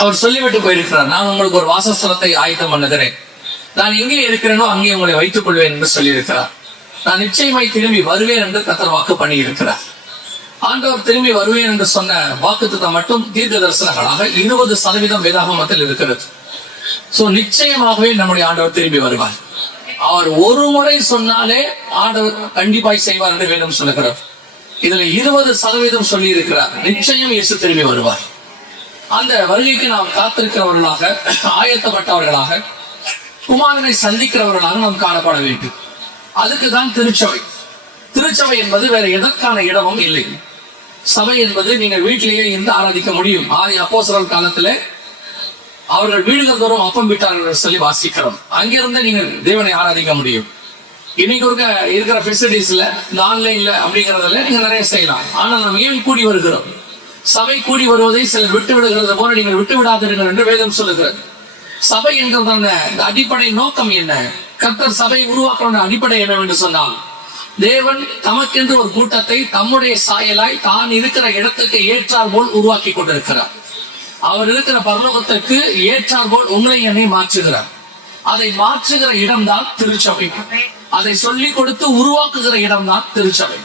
அவர் சொல்லிவிட்டு போயிருக்கிறார், நான் உங்களுக்கு ஒரு வாசஸ்தலத்தை ஆயத்தம் பண்ணுகிறேன், நான் எங்கே இருக்கிறேனோ அங்கே உங்களை வைத்துக் கொள்வேன் என்று சொல்லியிருக்கிறார். நான் நிச்சயமாய் திரும்பி வருவேன் என்று கர்த்தர் வாக்கு பண்ணி இருக்கிறார். ஆண்டவர் திரும்பி வருவேன் என்று சொன்ன வாக்குத்தத்தம் மட்டும் தீர்க்க தரிசனங்களாக 20% வேதாகமத்தில் இருக்கிறது. சோ நிச்சயமாகவே நம்முடைய ஆண்டவர் திரும்பி வருவார். அவர் ஒரு முறை சொன்னாலே ஆண்டவர் கண்டிப்பாய் செய்வார் என்று வேதம் சொல்லுகிறார். இதுல 20% சொல்லி இருக்கிறார். நிச்சயம் இயேசு திரும்பி வருவார். அந்த வருகைக்கு நாம் காத்திருக்கிறவர்களாக, ஆயத்தப்பட்டவர்களாக, குமாரனை சந்திக்கிறவர்களாக நாம் காணப்பட வேண்டும். அதுக்குதான் திருச்சபை. திருச்சபை என்பது வேற எதற்கான இடமும் இல்லை. சபை என்பது நீங்கள் வீட்டிலேயே இருந்து ஆராதிக்க முடியும். அப்போஸ்தலர் காலத்துல அவர்கள் வீடுகள் தோறும் அப்பம் விட்டார்கள் சொல்லி வாசிக்கிறோம். அங்கிருந்து நீங்கள் தேவனை ஆராதிக்க முடியும். இன்னைக்கு இருக்கிற ஃபெசிலிட்டிஸ்ல, இந்த ஆன்லைன்ல அப்படிங்கறதுல நீங்க நிறைய செய்யலாம். ஆனால் நாம் ஏன் கூடி வருகிறோம்? சபை கூடி வருவதை சிலர் விட்டு விடுகிறது போல நீங்கள் விட்டு விடாதீர்கள் என்று வேதம் சொல்லுகிறது. சபை என்கிறதான அடிப்படை நோக்கம் என்ன? கர்த்தர் சபை உருவாக்குற அடிப்படை என்னவென்று சொன்னால், தேவன் தமக்கென்று ஒரு கூட்டத்தை தம்முடைய சாயலாய் தான் இருக்கிற இடத்துக்கு ஏற்றார் போல் உருவாக்கி கொண்டிருக்கிறார். அவர் இருக்கிற பரலோகத்திற்கு ஏற்றார் போல் உங்களை என்னை மாற்றுகிறார். அதை மாற்றுகிற இடம்தான் திருச்சபை. அதை சொல்லிக் கொடுத்து உருவாக்குகிற இடம்தான் திருச்சபை.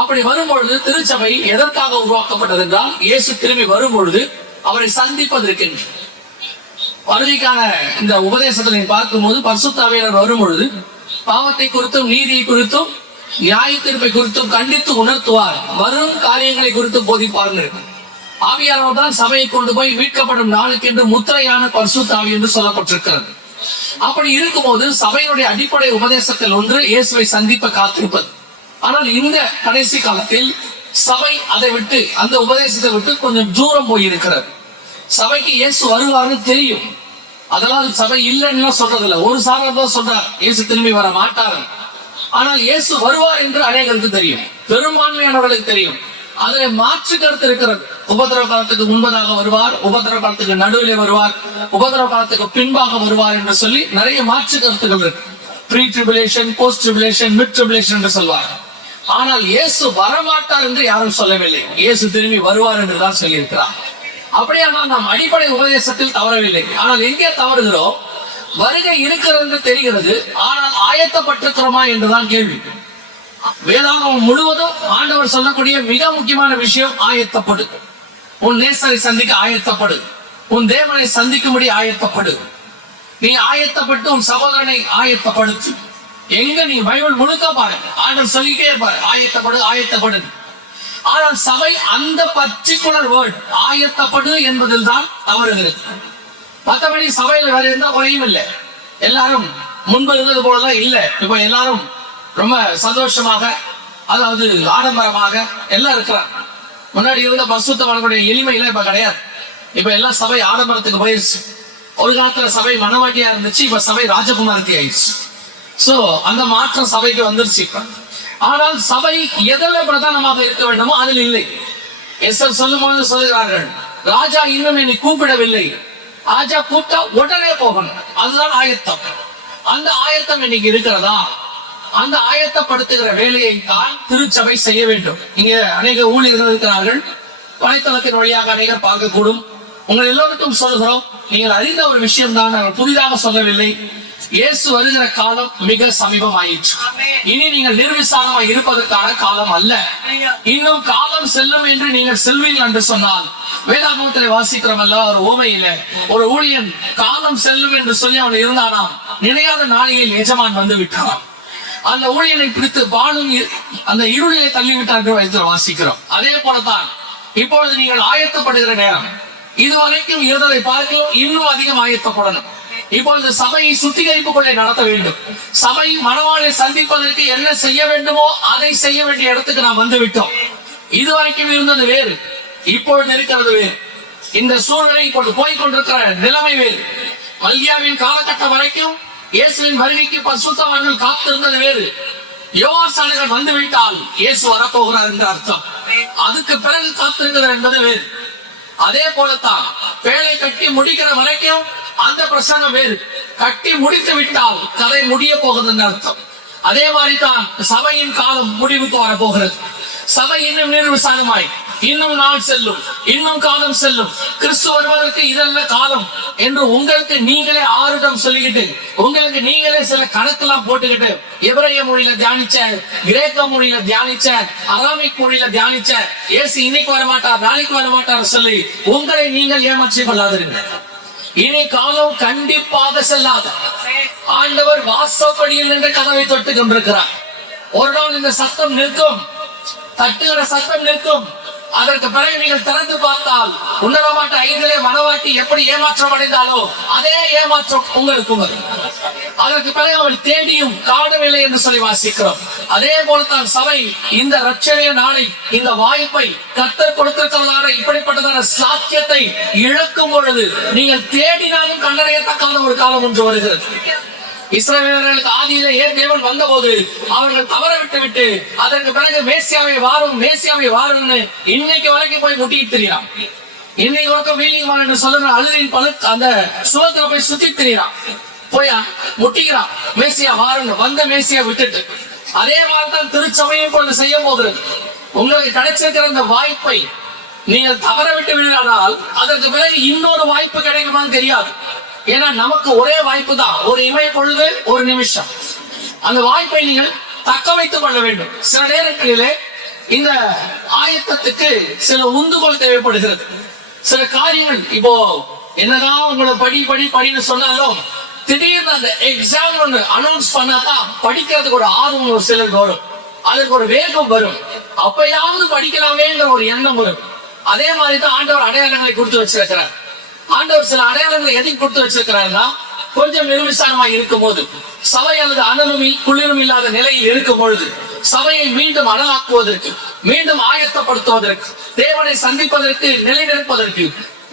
அப்படி வரும்பொழுது திருச்சபை எதற்காக உருவாக்கப்பட்டது என்றால், இயேசு திரும்பி வரும்பொழுது அவரை சந்திப்பதற்கு. வருகைக்கான இந்த உபதேசத்தை பார்க்கும்போது பரிசுத்த ஆவியானவர் வரும்பொழுது பாவத்தை குறித்தும் நீதியை குறித்தும் நியாய தீர்ப்பை குறித்தும் கண்டித்து உணர்த்துவார். வரும் காரியங்களை குறித்து போதிப்பார்னு இருக்கு. ஆவியானவர் தான் சபையை கொண்டு போய் மீட்கப்படும் நாளுக்கு என்று முத்திரையான பரிசுத்த ஆவி என்று சொல்லப்பட்டிருக்கிறது. அப்படி இருக்கும்போது சபையினுடைய அடிப்படை உபதேசத்தில் ஒன்று இயேசுவை சந்திப்ப காத்திருப்பது. ஆனால் இந்த கடைசி காலத்தில் சபை அதை விட்டு, அந்த உபதேசத்தை விட்டு கொஞ்சம் தூரம் போயிருக்கிறது. சபைக்கு இயேசு வருவார்னு தெரியும். அதெல்லாம் சபை இல்லைன்னு சொல்றதில்ல. ஒரு சாரர் தான் சொல்றார் இயேசு திரும்பி வர மாட்டார். ஆனால் இயேசு வருவார் என்று அநேகருக்கு தெரியும், பெரும்பான்மையானவர்களுக்கு தெரியும். அதுல மாற்று கருத்து இருக்கிறது. உபத்திரவ காலத்துக்கு முன்பதாக வருவார், உபத்திரவ காலத்துக்கு நடுவிலே வருவார், உபத்திரவ காலத்துக்கு பின்பாக வருவார் என்று சொல்லி நிறைய மாற்று கருத்துக்கள் இருக்கு. Pre tribulation, post tribulation, mid tribulation என்று சொல்வார். ஆனால் இயேசு வரமாட்டார் என்று யாரும் சொல்லவில்லை. இயேசு திரும்பி வருவார் என்று தான் சொல்லியிருக்கிறார். அப்படியானால் நாம் அடிப்படை உபதேசத்தில் தவறவில்லை. ஆனால் எங்கே தவறுகிறோம்? வருகை இருக்கிறது என்று தெரிகிறது, ஆனால் ஆயத்தப்பட்டிருக்கிறோமா என்றுதான் கேள்வி. வேதாகமம் முழுவதும் ஆண்டவர் சொல்லக்கூடிய மிக முக்கியமான விஷயம் ஆயத்தப்படு. உன் நேசரை சந்திக்க ஆயத்தப்படு, உன் தேவனை சந்திக்கும்படி ஆயத்தப்படு. நீ ஆயத்தப்பட்டு உன் சகோதரனை ஆயத்தப்படுத்து. எங்க நீ பைபிள் முழுக்க பாருங்க, ஆண்டவர் சொல்லிட்டே இருப்பாரு ஆயத்தப்படு, ஆயத்தப்படு. ஆனால் சபை அந்த பர்டிகுலர் வேர்ட் ஆயத்தப்படு என்பதில் தான் தவறுகிறது. மற்றபடி சபையில வேற எந்த குறையும் இல்லை. எல்லாரும் முன்பு இருந்தது போலதான் இல்லை. இப்ப எல்லாரும் ரொம்ப சந்தோஷமாக, அதாவது ஆடம்பரமாக எல்லாம் இருக்கிறாங்க. முன்னாடி இருந்த பரிசுத்தவான்களுடைய எளிமையில இப்ப கிடையாது. இப்ப எல்லாம் சபை ஆடம்பரத்துக்கு போயிடுச்சு. ஒரு காலத்துல சபை மனவாட்டியா இருந்துச்சு, இப்ப சபை ராஜகுமாரத்தி ஆயிடுச்சு. சோ அந்த மாற்றம் சபைக்கு வந்துருச்சு இப்ப. ஆனால் சபை எதில் பிரதானமாக இருக்க வேண்டுமோ அதில் இல்லை. எஸ்எல் சொல்லும் போது சொல்கிறார்கள், ராஜா இன்னும் என்னை கூப்பிடவில்லை, ராஜா கூப்பிட்டா உடனே போகணும். அதுதான் ஆயத்தம். அந்த ஆயத்தம் இன்னைக்கு இருக்கிறதா? அந்த ஆயத்தப்படுத்துகிற வேலையை தான் திருச்சபை செய்ய வேண்டும். இங்க அநேக ஊழியர்கள் இருக்கிறார்கள், வலைத்தளத்தின் வழியாக அநேகர் பார்க்கக்கூடும். உங்கள் எல்லோருக்கும் சொல்கிறோம், நீங்கள் அறிந்த ஒரு விஷயம் தான், நாங்கள் புதிதாக சொல்லவில்லை. இயேசு வருகிற காலம் மிக சமீபம் ஆயிற்று. இனி நீங்கள் நிர்விசாரமாக இருப்பதற்கான காலம் அல்ல. இன்னும் காலம் செல்லும் என்று நீங்கள் செல்வீர்கள் என்று சொன்னால், வேதாகமத்திலே வாசிக்கிறோம் அல்ல, ஒரு ஓமையில ஒரு ஊழியன் காலம் செல்லும் என்று சொல்லி அவன் இருந்தானாம். நினையாத நாளில் எஜமான் வந்து விட்டான். அந்த ஊழியனை பிடித்து பாலும் அந்த இருளிலே தள்ளிவிட்டார் என்று வைத்து வாசிக்கிறோம். அதே போலதான் இப்பொழுது நீங்கள் ஆயத்தப்படுகிற நேரம். இதுவரைக்கும் இருந்ததை பார்க்கலாம், இன்னும் அதிகம் ஆயத்தப்படணும். இப்பொழுது சபையை சுத்திகரிப்புக்குள்ளே நடத்த வேண்டும். சபை மணவாளை சந்திப்பதற்கு என்ன செய்ய வேண்டுமோ அதை செய்ய வேண்டிய இடத்துக்கு நாம் வந்து விட்டோம். இதுவரைக்கும் இருந்தது வேறு, இப்பொழுது இருக்கிறது வேறு. இந்த சூழ்நிலை இப்பொழுது போய்கொண்டிருக்கிற நிலைமை வேறு. மல்கியாவின் காலகட்டம் வரைக்கும் இயேசுவின் வருகைக்கு பரிசுத்தவான்கள் காத்திருந்தது வேறு. யோவான் வந்து விட்டால் இயேசு வரப்போகிறார் என்ற அர்த்தம். அதுக்கு பிறகு காத்திருக்கிறார் என்பது வேறு. அதே போலத்தான் வேலை கட்டி முடிக்கிற வரைக்கும் அந்த பிரசங்கம் வேறு. கட்டி முடித்து விட்டால் கதை முடிய போகிறது அர்த்தம். அதே மாதிரிதான் சபையின் காலம் முடிவுக்கு வரப்போகிறது. சபை இன்னும் நிர்விசாரமாய் இன்னும் நாள் செல்லும், இன்னும் காலம் செல்லும், கிறிஸ்து வருவதற்கு இதல்ல காலம் என்று உங்களுக்கு நீங்களே ஆறுடம் சொல்லிக்கிட்டு, உங்களுக்கு நீங்களே சில கணக்கெல்லாம் போட்டுக்கிட்டு, எபிரேய மொழியில தியானிச்ச, கிரேக்க மொழியில தியானிச்ச, அராமிக் மொழியில தியானிச்ச, இயேசு இன்னைக்கு வரமாட்டார் நாளைக்கு வரமாட்டார் சொல்லி உங்களை நீங்கள் ஏமாற்றிக் கொள்ளாதிருங்க. இனி காலம் கண்டிப்பாக செல்லாது. ஆண்டவர் வாசப்படியில் நின்று கதவை தொட்டு கொண்டிருக்கிறார். ஒரு நாள் இந்த சத்தம் நிற்கும், தட்டுகிற சத்தம் நிற்கும். அதற்கு பிறகு நீங்கள் திறந்து பார்த்தால் உன்னதமாட்ட ஐந்திலே மனவாட்டி எப்படி ஏமாற்றம் அடைந்தாலோ அதே ஏமாற்றம் உங்களுக்கு வரும். அதற்கு பிறகு அவள் தேடியும் காணவில்லை என்று சொல்லி வாசிக்கிறோம். அதே போலத்தான் சபை இந்த ரட்சணைய நாளை, இந்த வாய்ப்பை கர்த்தர் கொடுத்திருக்கிறதான இப்படிப்பட்டதான சாத்தியத்தை இழக்கும் பொழுது நீங்கள் தேடினாலும் கண்டறியத்தக்கான ஒரு காலம் ஒன்று வருகிறது. இஸ்ரவேலர்களுக்கு ஆதியிலே ஏன் தேவன் வந்த போது அவர்கள் தவற விட்டு அதற்கு பிறகு மேசியாவை வாரும் மேசியாவை வாரும்னு இன்னைக்கு வரைக்கும் போய் முட்டிட்டு தெரியான். இன்னைக்கு வரைக்கும் வீலிங் வான் என்று சொல்லுற அழுதின் பல அந்த சுகத்துல போய் சுத்தி தெரியான், போய் முட்டிக்கிறான் மேசியா வாருன்னு. வந்த மேசியா விட்டுட்டு அதே மாதிரிதான் திருச்சபையும் இப்பொழுது செய்ய போகிறது. உங்களுக்கு கிடைச்சிருக்கிற அந்த வாய்ப்பை நீங்கள் தவற விட்டு விடுறானால் அதற்கு பிறகு இன்னொரு வாய்ப்பு கிடைக்குமான்னு தெரியாது. ஏன்னா நமக்கு ஒரே வாய்ப்பு தான், ஒரு இமை பொழுது ஒரு நிமிஷம். அந்த வாய்ப்பை நீங்கள் தக்க வைத்துக் கொள்ள வேண்டும். சில நேரங்களிலே இந்த ஆயத்தத்துக்கு சில உந்துகோல் தேவைப்படுகிறது. சில காரியங்கள் இப்போ என்னதான் உங்களை படின்னு சொன்னாலும் திடீர்னு அந்த எக்ஸாம் ஒன்று அனௌன்ஸ் பண்ணாதான் படிக்கிறதுக்கு ஒரு ஆர்வம் ஒரு சிலருக்கு வரும், அதற்கு ஒரு வேகம் வரும். அப்பயாவது படிக்கலாமேங்கிற ஒரு எண்ணம் வரும். அதே மாதிரி தான் ஆண்டவர் அடையாளங்களை கொடுத்து வச்சிருக்கிறார். ஆண்டவர் சில அடையாளங்களை எதையும் கொடுத்து வச்சிருக்கிறாருன்னா, கொஞ்சம் நிர்விசாரமாக இருக்கும் போது, சபை அல்லது அனலும் குளிரும் இல்லாத நிலையில் இருக்கும் பொழுது சபையை மீண்டும் அனலாக்குவதற்கு, மீண்டும் ஆயத்தப்படுத்துவதற்கு, தேவனை சந்திப்பதற்கு, நிலைநிற்பதற்கு,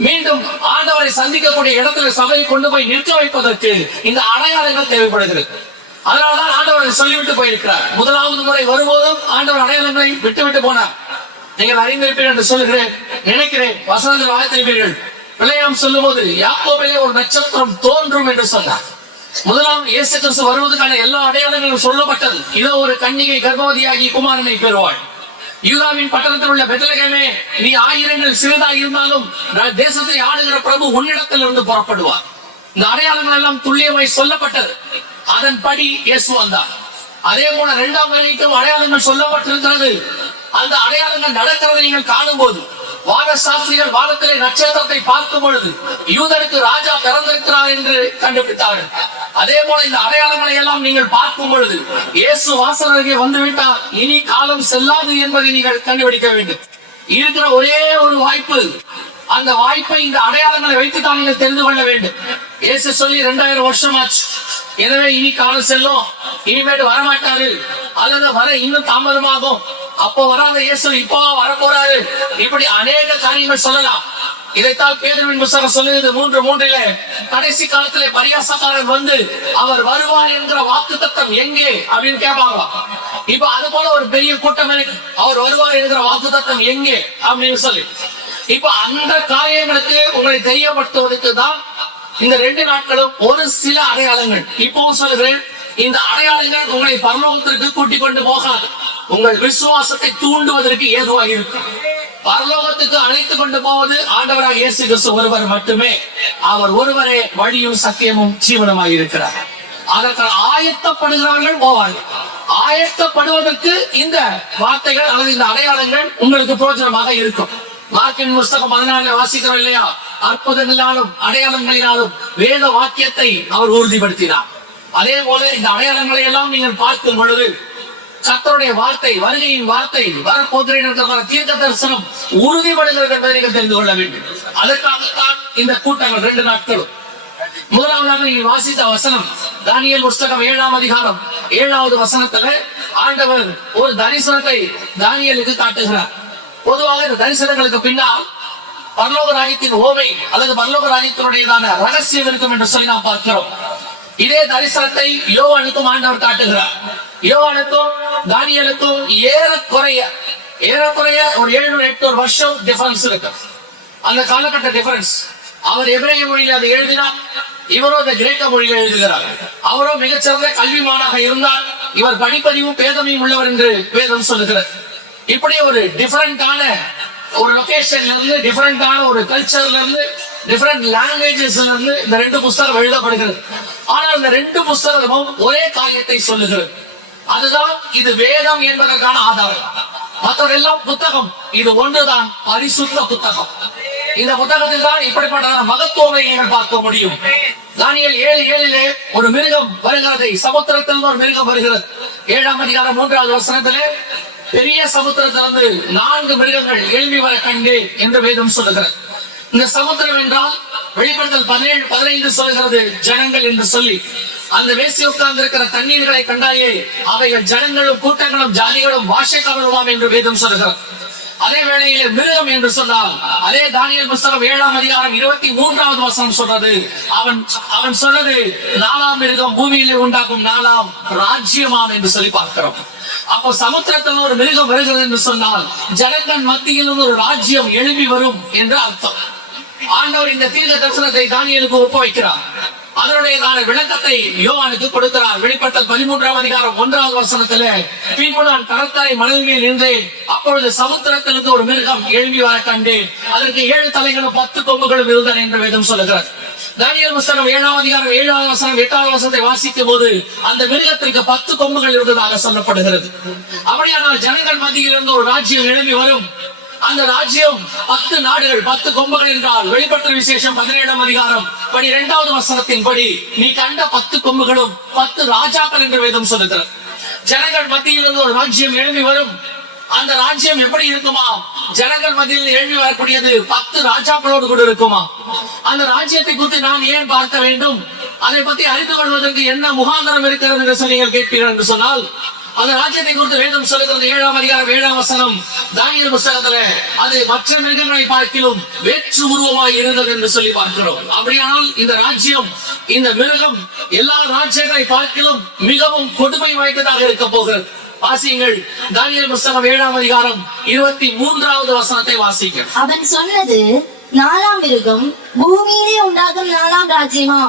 மீண்டும் ஆண்டவரை சந்திக்கக்கூடிய இடத்துல சபையை கொண்டு போய் நிற்க வைப்பதற்கு இந்த அடையாளங்கள் தேவைப்படுகிறது. அதனால்தான் ஆண்டவர் சொல்லிவிட்டு போயிருக்கிறார். முதலாவது முறை வரும்போதும் ஆண்டவர் அடையாளங்களை விட்டு போனார். நீங்கள் அறிந்திருப்பீர்கள் என்று சொல்லுகிறேன், நினைக்கிறேன். வசனத்தில் வாய்த்திருப்பீர்கள். பிள்ளையாம் சொல்லும் போது யாக்கோபிலே ஒரு நட்சத்திரம் தோன்றும் என்று சொன்னார். முதலாம் இயேசு கிறிஸ்து வருவதற்கான எல்லா அடையாளங்களும் சொல்லப்பட்டது. இதோ ஒரு கன்னிகை கர்ப்பவதியாகி குமாரனை பெறுவாள். யூதாவின் பட்டணத்தில் உள்ள பெத்லகேமே, நீ ஆயிரங்கள் சிறிதாக இருந்தாலும் தேசத்தை ஆளுகிற பிரபு உன்னிடத்தில் இருந்து புறப்படுவார். இந்த அடையாளங்கள் எல்லாம் துல்லியமாய் சொல்லப்பட்டது. அதன்படி இயேசு வந்தார். அதே போல இரண்டாம் வருகைக்கும் அடையாளங்கள் சொல்லப்பட்டிருக்கிறது. அந்த அடையாளங்கள் நடக்கிறதை நீங்கள் காணும் போது, வான சாஸ்திரிகள் வானத்திலே நட்சத்திரத்தை பார்க்கும் பொழுது யூதருக்கு ராஜா பிறந்திருக்கிறார் என்று கண்டுபிடித்தார்கள். அதே போல இந்த அடையாளங்களை எல்லாம் நீங்கள் பார்க்கும் பொழுது இயேசு வாசல் அருகே வந்துவிட்டார், இனி காலம் செல்லாது என்பதை நீங்கள் கண்டுபிடிக்க வேண்டும். இருக்கிற ஒரே ஒரு வாய்ப்பு, அந்த வாய்ப்பை இந்த அடையாளங்களை வைத்துத்தான் நீங்கள் தெரிந்து கொள்ள வேண்டும். இயேசு சொல்லி 2000 வருஷம் ஆச்சு. எனவே இனி காலம் செல்லும், இனிமேட்டு வரமாட்டாரு அல்லது வர இன்னும் தாமதமாகும், அப்போ வராத இயேசு இப்போ வர போறாரு, இப்படி அநேக காரியங்கள் சொல்லலாம். இதைத்தான் பேதுருவின் புத்தகம் சொல்லுகிறது 3:3 கடைசி காலத்திலே பரியாசக்காரர் வந்து அவர் வருவார் என்கிற வாக்குத்தத்தம் எங்கே அப்படின்னு கேட்பாங்க. இப்ப அது போல ஒரு பெரிய கூட்டம் இருக்கு, அவர் வருவார் என்கிற வாக்குத்தத்தம் எங்கே அப்படின்னு சொல்லி. இப்ப அந்த காரியங்களுக்கு உங்களை தெரியப்படுத்துவதற்கு தான் இந்த 2 நாட்களும் ஒரு சில அடையாளங்கள். இப்போ சொல்லுகிறேன், இந்த அடையாளங்கள் உங்களை பரலோகத்திற்கு கூட்டிக் கொண்டு போகாது, உங்கள் விசுவாசத்தை தூண்டுவதற்கு ஏதுவாக இருக்கும். பரலோகத்துக்கு அழைத்துக் கொண்டு போவது ஆண்டவராக இயேசு கிறிஸ்து ஒருவர் மட்டுமே. அவர் ஒருவரே வழியும் சத்தியமும் ஜீவனமாக இருக்கிறார். அதற்கு ஆயத்தப்படுகிறவர்கள் போவார்கள். ஆயத்தப்படுவதற்கு இந்த வார்த்தைகள் அல்லது இந்த அடையாளங்கள் உங்களுக்கு பிரயோஜனமாக இருக்கும். மார்க்கின் புத்தகம் 14 வாசிக்கிறோம் இல்லையா? அற்புதங்களாலும் அடையாளங்களினாலும் வேத வாக்கியத்தை அவர் உறுதிப்படுத்தினார். அதே போல இந்த அடையாளங்களை எல்லாம் நீங்கள் பார்க்கும் பொழுது கர்த்தருடைய வார்த்தை, வருகையின் வார்த்தை, வரப்போகிற தீர்க்க தரிசனம் உறுதிப்படுகிறது என்பதை நீங்கள் தெரிந்து கொள்ள வேண்டும். அதற்காகத்தான் இந்த கூட்டங்கள் 2 நாட்களும். முதலாவதாக நீங்கள் வாசித்த வசனம் தானியேல் புத்தகம் 7ஆம் அதிகாரம் 7வது வசனத்துல ஆண்டவர் ஒரு தரிசனத்தை தானியேலுக்கு காட்டுகிறார். பொதுவாக இந்த தரிசனங்களுக்கு பின்னால் பரலோக ராஜ்யத்தின் ஓமை அல்லது பரலோக ராஜ்யத்தினுடையதான ரகசியம் இருக்கும் என்று சொல்லி நாம் பார்க்கிறோம். இதே தரிசனத்தை யோவானுக்கும் ஆண்டவர் காட்டுகிறார். யோவானுக்கும் தானியேலுக்கும் ஏறக்குறைய ஒரு 7-8 வருஷம் டிஃபரன்ஸ் இருக்கு. அந்த காலகட்ட டிஃபரன்ஸ். அவர் எபிரேய மொழியில் அதை எழுதினார், இவரோ அந்த கிரேக்க மொழியில் எழுதுகிறார். அவரோ மிகச்சிறந்த கல்விமானாக இருந்தார், இவர் படிப்பறிவும் பேதமையும் உள்ளவர் என்று வேதம் சொல்லுகிறார். இப்படி ஒரு டிஃபரண்டான ஒரு லொகேஷன்ல இருந்து, டிஃபரெண்டான ஒரு கல்ச்சர்ல இருந்து, டிஃபரெண்ட் லாங்குவேஜஸ்ல இருந்து இந்த 2 புஸ்தகம் எழுதப்படுகிறது. ஆனால் இந்த 2 புஸ்தகமும் ஒரே காரியத்தை சொல்லுகிறது. அதுதான் இது வேதம் என்பதற்கான ஆதாரம். மற்றவரெல்லாம் புத்தகம், இது ஒன்றுதான் பரிசுத்த புத்தகம். இந்த புத்தகத்தில் தான் இப்படிப்பட்ட மகத்துவமை நீங்கள் பார்க்க முடியும். தானியேல் 7:7 ஒரு மிருகம் வருகிறது, சமுத்திரத்தில் ஒரு மிருகம் வருகிறது. 7ஆம் அதிகாரம் 3வது வசனத்திலே பெரிய சமுத்திரத்திலிருந்து 4 மிருகங்கள் எழும்பி வர கண்டு என்று வேதம் சொல்லுகிறது. இந்த சமுத்திரம் என்றால் வெளிப்படுத்தல் 17:15 சொல்லுகிறது ஜனங்கள் என்று சொல்லி. அந்த வேசி உட்கார்ந்து இருக்கிற தண்ணீர்களை கண்டாயே அவைகள் ஜனங்களும் கூட்டங்களும் ஜாதிகளும் பாஷைக்காரர்களும் என்று வேதம் சொல்லுகிறது. அதே வேளையிலே மிருகம் என்று சொன்னால் அதே தானியேல் புஸ்தகம் 7ஆம் அதிகாரம் 23வது வசனம் சொல்றது, அவன் சொன்னது 4ஆம் மிருகம் பூமியிலே உண்டாக்கும் 4ஆம் ராஜ்யமாம் என்று சொல்லி பார்க்கிறோம். அப்போ சமுத்திரத்தில் ஒரு மிருகம் வருகிறது என்று சொன்னால் ஜனங்கள் மத்தியில் ஒரு ராஜ்யம் எழுப்பி வரும் என்று அர்த்தம். ஆண்டவர் இந்த தீர்க்க தரிசனத்தை தானியேலுக்கு ஒப்பு வைக்கிறார். அதனுடைய விளக்கத்தை யோவானுக்கு கொடுக்கிறார். வெளிப்படுத்தல் 13ஆம் அதிகாரம் 1வது வசனத்திலே, பின்பு நான் கடற்கரை மணல் மேல் நின்றேன், அப்பொழுது சமுத்திரத்திலிருந்து ஒரு மிருகம் எழும்பி வர கண்டேன், அதற்கு 7 தலைகளும் 10 கொம்புகளும் இருந்தன என்று வேதம் சொல்லுகிறார். தானியேல் புஸ்தகம் 7ஆம் அதிகாரம் 7வது வசனம் 8வது வசனத்தை வாசிக்கும் போது அந்த மிருகத்திற்கு 10 கொம்புகள் இருந்ததாக சொல்லப்படுகிறது. அப்படியானால் ஜனங்கள் மத்தியில் இருந்து ஒரு ராஜ்யம் எழும்பி வரும். அந்த ராஜ்யம் 10 நாடுகள் 10 கொம்புகள் என்றால் வெளிப்படுத்தல் விசேஷம் 17ஆம் அதிகாரம் 12வது வசனத்தின்படி நீ கண்ட 10 கொம்புகளும் 10 ராஜாக்கள் என்று வேதம் சொல்லுகிறது. ஜனங்கள் மத்தியில் இருந்து ஒரு ராஜ்யம் எழும்பி வரும். அந்த ராஜ்யம் எப்படி இருக்குமா? ஜனங்கள் மத்தியில் எழுப்பி வரக்கூடியது 10 ராஜாக்களோடு கூட இருக்குமா? அந்த ராஜ்யத்தை குறித்து நான் ஏன் பார்க்க வேண்டும்? அதை பற்றி அறிந்து கொள்வதற்கு என்ன முகாந்திரம் இருக்கிறது என்று நீங்கள் கேட்பீர்கள் என்று சொன்னால், அந்த ராஜ்யத்தை குறித்து வேதம் சொல்லுகிறது 7ஆம் அதிகாரம் 7ஆம் வசனம் தானியேல் புஸ்தகத்துல அது மற்ற மிருகங்களை பார்க்கிலும் வேற்று உருவமாய் இருந்தது என்று சொல்லி பார்க்கிறோம். அப்படியானால் இந்த ராஜ்யம், இந்த மிருகம் எல்லா ராஜ்யங்களை பார்க்கிலும் மிகவும் கொடுமை வாய்ந்ததாக இருக்க போகிறது. வாசியுங்கள் தானியேல் புஸ்தகம் 7ஆம் அதிகாரம் 23வது வசனத்தை வாசிங்கள். அவன் சொன்னது, 4ஆம் மிருகம் பூமியிலே உண்டாகும் 4ஆம் ராஜ்யமா,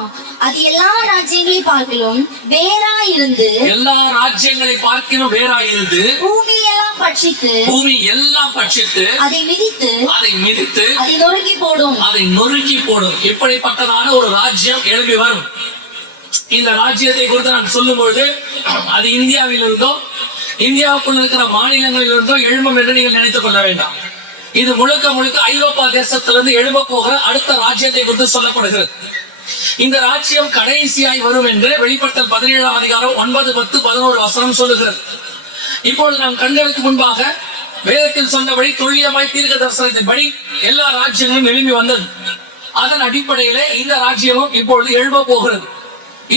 அது எல்லா ராஜ்யங்களை பார்க்கிலும் வேறாயிருந்து, எல்லா ராஜ்யங்களை பார்க்கிலும் வேறாயிருந்து பூமி எல்லாம் பட்சித்து அதை மிதித்து அதை நொறுக்கி போடும். இப்படிப்பட்டதான ஒரு ராஜ்யம் எழுப்பி வரும். இந்த ராஜ்யத்தை குறித்து நான் சொல்லும் பொழுது அது இந்தியாவில் இருந்தோ இந்தியாவுக்குள் இருக்கிற மாநிலங்களில் இருந்தோ எழும்பும் என்று நீங்கள் நினைத்துக் கொள்ள வேண்டாம். இது முழுக்க முழுக்க ஐரோப்பா தேசத்திலிருந்து எழும்ப போகிற அடுத்த ராஜ்யத்தை குறித்து சொல்லப்படுகிறது. இந்த ராஜ்யம் கடைசியாய் வரும் என்று வெளிப்படுத்தல் 17ஆம் அதிகாரம் 9, 10, 11 வசனம் சொல்லுகிறது. இப்பொழுது நாம் கண்களுக்கு முன்பாக வேதத்தில் சொன்னபடி துல்லியமாய் தீர்க்க தரிசனத்தின்படி எல்லா ராஜ்யங்களும் எழும்பி வந்தது. அதன் அடிப்படையிலே இந்த ராஜ்யமும் இப்பொழுது எழும்ப போகிறது.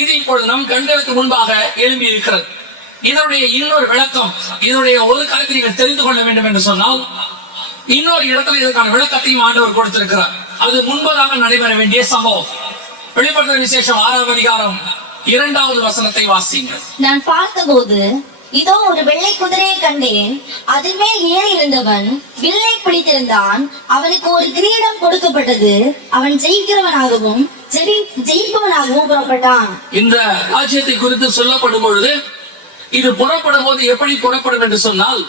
இது இப்பொழுது நம் கண்களுக்கு முன்பாக எழும்பி இருக்கிறது. இதனுடைய இன்னொரு விளக்கம், இதனுடைய ஒரு கருத்தை நீங்கள் தெரிந்து கொள்ள வேண்டும் என்று சொன்னால், இன்னொரு இடத்துல இதற்கான விளக்கத்தையும் ஆண்டவர் கொடுத்திருக்கிறார். அது முன்பதாக நடைபெற வேண்டிய சம்பவம். வெளிப்படுத்தல் விசேஷம் 6ஆம் அதிகாரம் 2வது வசனத்தை வாசிங்கள். நான் பார்த்தபோது இதோ ஒரு வெள்ளை குதிரையை கண்டேன், அதன் மேல் ஏறி இருந்தவன் வில்லை பிடித்திருந்தான். அவனுக்கு ஒரு கிரீடம் கொடுக்கப்பட்டது. அவன் ஜெயிக்கிறவனாகவும் ஜெயிப்பவனாகவும் புறப்பட்டான். இந்த ராஜ்யத்தை குறித்து சொல்லப்படும் பொழுது இது புறப்படும் போது எப்படி புறப்படும் என்று சொன்னால்,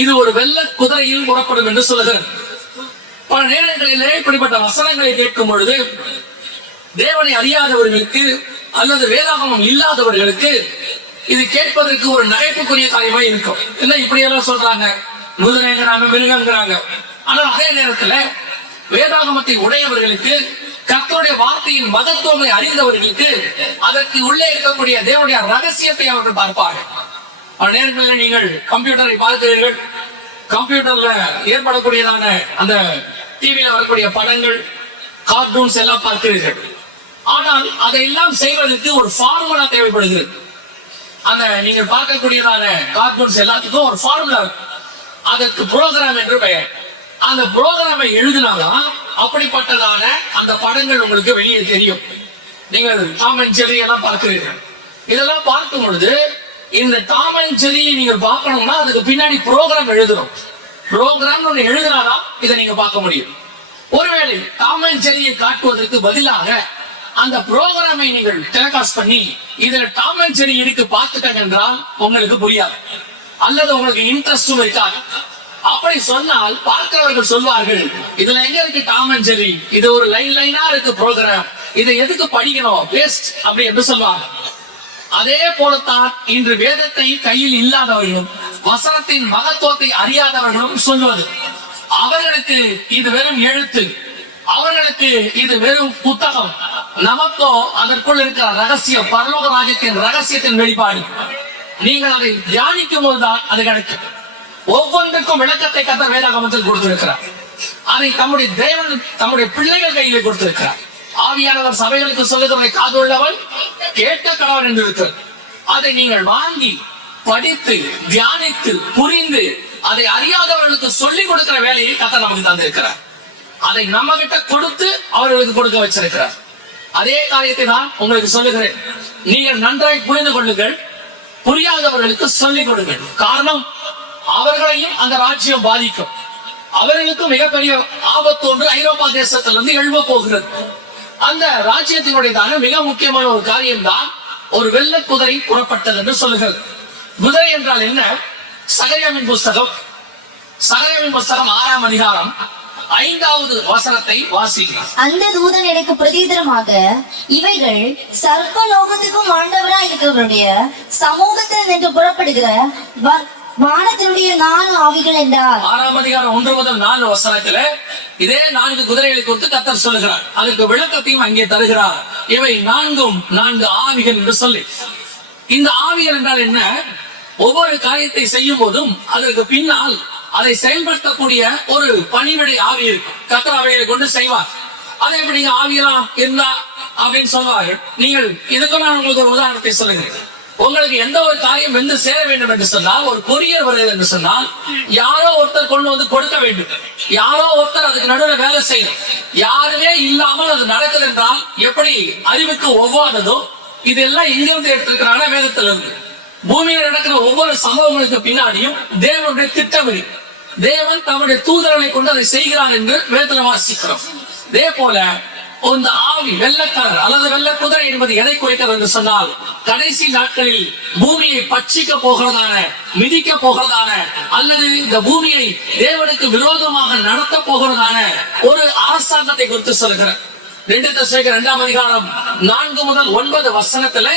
இது ஒரு வெள்ளை குதிரையில் புறப்படும் என்று சொல்லுகிறது. பல நேரங்களிலே இப்படிப்பட்ட வசனங்களை கேட்கும் பொழுது தேவனை அறியாதவர்களுக்கு அல்லது வேதாகமம் இல்லாதவர்களுக்கு இது கேட்பதற்கு ஒரு நகைப்புக்குரிய காரியமா இருக்கும். என்ன இப்படி எல்லாம் சொல்றாங்க, குதிரைங்கிறாங்க, மிருகங்கிறாங்க. ஆனால் அதே நேரத்துல வேதாகமத்தை உடையவர்களுக்கு, கர்த்தருடைய வார்த்தையின் மகத்துவங்களை அறிந்தவர்களுக்கு அதற்கு உள்ளே இருக்கக்கூடிய தேவனுடைய ரகசியத்தை அவர்கள் பார்ப்பார்கள். பல நேரங்களில் நீங்கள் கம்ப்யூட்டரை பார்க்கிறீர்கள், கம்ப்யூட்டர்ல ஏற்படக்கூடியதான அந்த டிவியில வரக்கூடிய படங்கள், கார்ட்டூன்ஸ் எல்லாம் பார்க்கிறீர்கள். ஆனால் அதையெல்லாம் செய்வதற்கு ஒரு ஃபார்முலா தேவைப்படுகிறது. அந்த நீங்க பார்க்கக்கூடியதான கார்ட்டூன்ஸ் எல்லாத்துக்கும் ஒரு ஃபார்முலா, அதற்கு புரோகிராம் என்று பெயர். அந்த புரோகிராமை எழுதினாதான் அப்படிப்பட்டதான அந்த படங்கள் உங்களுக்கு வெளியே தெரியும். நீங்கள் டாம் அண்ட் ஜெர்ரி எல்லாம் பார்க்கிறீர்கள். இதெல்லாம் பார்க்கும் பொழுது இந்த டாம் அண்ட் ஜெர்ரியை நீங்க பார்க்கணும்னா அதுக்கு பின்னாடி புரோகிராம் எழுதணும். புரோகிராம் ஒன்று எழுதினாதான் இதை நீங்க பார்க்க முடியும். ஒருவேளை டாம் அண்ட் ஜெர்ரியை காட்டுவதற்கு பதிலாக அந்த புரோகிராமை நீங்கள் டெலிகாஸ்ட் பண்ணி இதுல டாம் அண்ட் ஜெர்ரி இருக்கு பார்த்துட்டீங்க என்றால் உங்களுக்கு புரியாது, அல்லது உங்களுக்கு இன்ட்ரெஸ்டும் இருக்காது. அப்படி சொன்னால் பார்க்கிறவர்கள் சொல்வார்கள், இதுல எங்க இருக்கு டாம் அண்ட் ஜெர்ரி, இது ஒரு லைனா இருக்கு ப்ரோக்ராம், இதை எதுக்கு படிக்கணும், வேஸ்ட் அப்படி என்று சொல்வாங்க. அதே போலத்தான் இன்று வேதத்தை கையில் இல்லாதவர்களும் வசனத்தின் மகத்துவத்தை அறியாதவர்களும் சொல்வது. அவர்களுக்கு இது வெறும் எழுத்து, அவர்களுக்கு இது வெறும் புத்தகம். நமக்கோ அதற்குள் இருக்கிற ரகசியம், பரலோக ராஜ்யத்தின் ரகசியத்தின் வெளிப்பாடு. நீங்கள் அதை தியானிக்கும் போதுதான் அது கிடைக்கும். ஒவ்வொன்றுக்கும் விளக்கத்தை கர்த்தர் வேதாகமத்தில் கொடுத்திருக்கிறார். அதை தம்முடைய தேவன் தம்முடைய பிள்ளைகள் கையிலே கொடுத்திருக்கிறார். ஆவியானவர் சபைகளுக்கு சொல்லுகிறதை காதுள்ளவன் கேட்க கடவன் என்று இருக்கிறது. அதை நீங்கள் வாங்கி படித்து தியானித்து புரிந்து அதை அறியாதவர்களுக்கு சொல்லிக் கொடுக்கிற வேலையை கர்த்தர் நமக்கு தந்திருக்கிறார். அதை நம்ம கிட்ட கொடுத்து அவர்களுக்கு கொடுக்க வச்சிருக்கிறார். அதே காரியத்தை தான் உங்களுக்கு சொல்லுகிறேன். நீங்கள் நன்றாய் புரிந்து கொள்ளுங்கள், புரியாதவர்களுக்கு சொல்லிக் கொடுங்கள். காரணம், அவர்களையும் அந்த ராஜ்யம் பாதிக்கும். அவர்களுக்கு மிகப்பெரிய ஆபத்து ஒன்று ஐரோப்பா தேசத்திலிருந்து எழும்ப போகிறது. அந்த ராஜ்யத்தினுடையதான மிக முக்கியமான ஒரு காரியம் தான் ஒரு வெள்ள குதிரை புறப்பட்டது என்று சொல்லுகிறது. குதிரை என்றால் என்ன? சகரியாவின் புஸ்தகம் 6ஆம் அதிகாரம் 5வது வசனத்தை வாசிக்கலாம். அந்த தூதன் எனக்கு பிரதியுத்தரமாக, இவைகள் சர்வலோகத்துக்கும் ஆண்டவராய் இருக்கிறவருடைய சமூகத்தில் நின்று புறப்படுகிற வானத்தினுடைய 4 ஆவிகள் என்றார். 6ஆம் அதிகாரம் 1 முதல் 4 வசனத்துல இதே 4 குதிரைகளை குறித்து கர்த்தர் சொல்லுகிறார். அதற்கு விளக்கத்தையும் அங்கே தருகிறார். இவை 4 ஆவிகள் என்று சொல்லி, இந்த ஆவிகள் என்றால் என்ன? ஒவ்வொரு காரியத்தை செய்யும் போதும் அதற்கு பின்னால் அதை செயல்படுத்தக்கூடிய ஒரு பணிவிடை ஆவி இருக்கும். கர்த்தர் அவைகளை கொண்டு செய்வார். அதை எப்படி நீங்க ஆவியெல்லாம் இருந்தா அப்படின்னு சொல்லுவார்கள். நீங்கள் இதுக்கு நான் உங்களுக்கு ஒரு உதாரணத்தை சொல்லுகிறேன். உங்களுக்கு எந்த ஒரு காரியம் வந்து சேர வேண்டும் என்று சொன்னால், ஒரு கொரியர் வருகிறது என்று சொன்னால், யாரோ ஒருத்தர் கொண்டு வந்து கொடுக்க வேண்டும், யாரோ ஒருத்தர் அதுக்கு நடுவில் வேலை செய்யணும். யாருமே இல்லாமல் அது நடக்குது என்றால் எப்படி அறிவுக்கு ஒவ்வாததோ, இதெல்லாம் எங்கிருந்து எடுத்திருக்கிறாங்க? வேதத்திலிருந்து. பூமியில் நடக்கிற ஒவ்வொரு சம்பவங்களுக்கு பின்னாடியும் தேவனுடைய திட்டம் இருக்கு. தேவன் தம்முடைய தூதரனை கொண்டு அதை செய்கிறான் என்று வேதத்தில் வாசிக்கிறோம். இதே போல இந்த ஆவி வெள்ளக்காரர் அல்லது வெள்ள குதிரை என்பது எதை குறிக்கிறது என்று சொன்னால், கடைசி நாட்களில் பூமியை பட்சிக்க போகிறதான, மிதிக்க போகிறதான, அல்லது இந்த பூமியை தேவனுக்கு விரோதமாக நடத்த போகிறதான ஒரு அரசாங்கத்தை குறித்து சொல்கிறார். 2 தெசலோனிக்கேயர் 2ஆம் அதிகாரம் 4 முதல் 9 வசனத்துல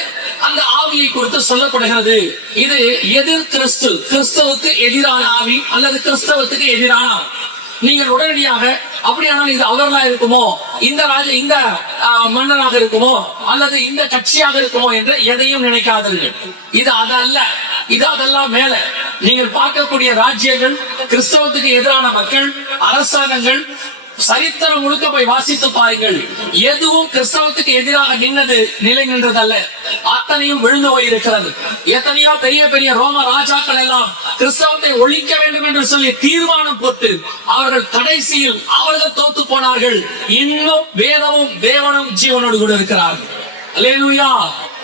அந்த ஆவியை குறித்து சொல்லப்படுகிறது. இது எதிர் கிறிஸ்து, கிறிஸ்துவுக்கு எதிரான ஆவி அல்லது கிறிஸ்தவத்துக்கு எதிரான ஆவி. நீங்கள் உடனடியாக அப்படியானால் இது அவர்களா இருக்குமோ, இந்த மன்னராக இருக்குமோ, அல்லது இந்த கட்சியாக இருக்குமோ என்று எதையும் நினைக்காதீர்கள். இது அதல்ல, இது அதெல்லாம் மேல. நீங்கள் பார்க்கக்கூடிய ராஜ்யங்கள், கிறிஸ்தவத்துக்கு எதிரான மக்கள், அரசாங்கங்கள், சரித்திரம் முழுக்க போய் வாசித்து பாருங்கள். எதுவும் கிறிஸ்தவத்துக்கு எதிராக நின்னது நிலை நின்றதல்ல, அத்தனையும் விழுந்து போயிருக்கிறது. எத்தனையோ பெரிய பெரிய ரோம ராஜாக்கள் எல்லாம் கிறிஸ்தவத்தை ஒழிக்க வேண்டும் என்று சொல்லி தீர்மானம் போட்டு அவர்கள் கடைசியில் அவர்கள் தோத்து போனார்கள். இன்னும் வேதமும் தேவனும் ஜீவனோடு கூட இருக்கிறார்கள். அல்லேலூயா.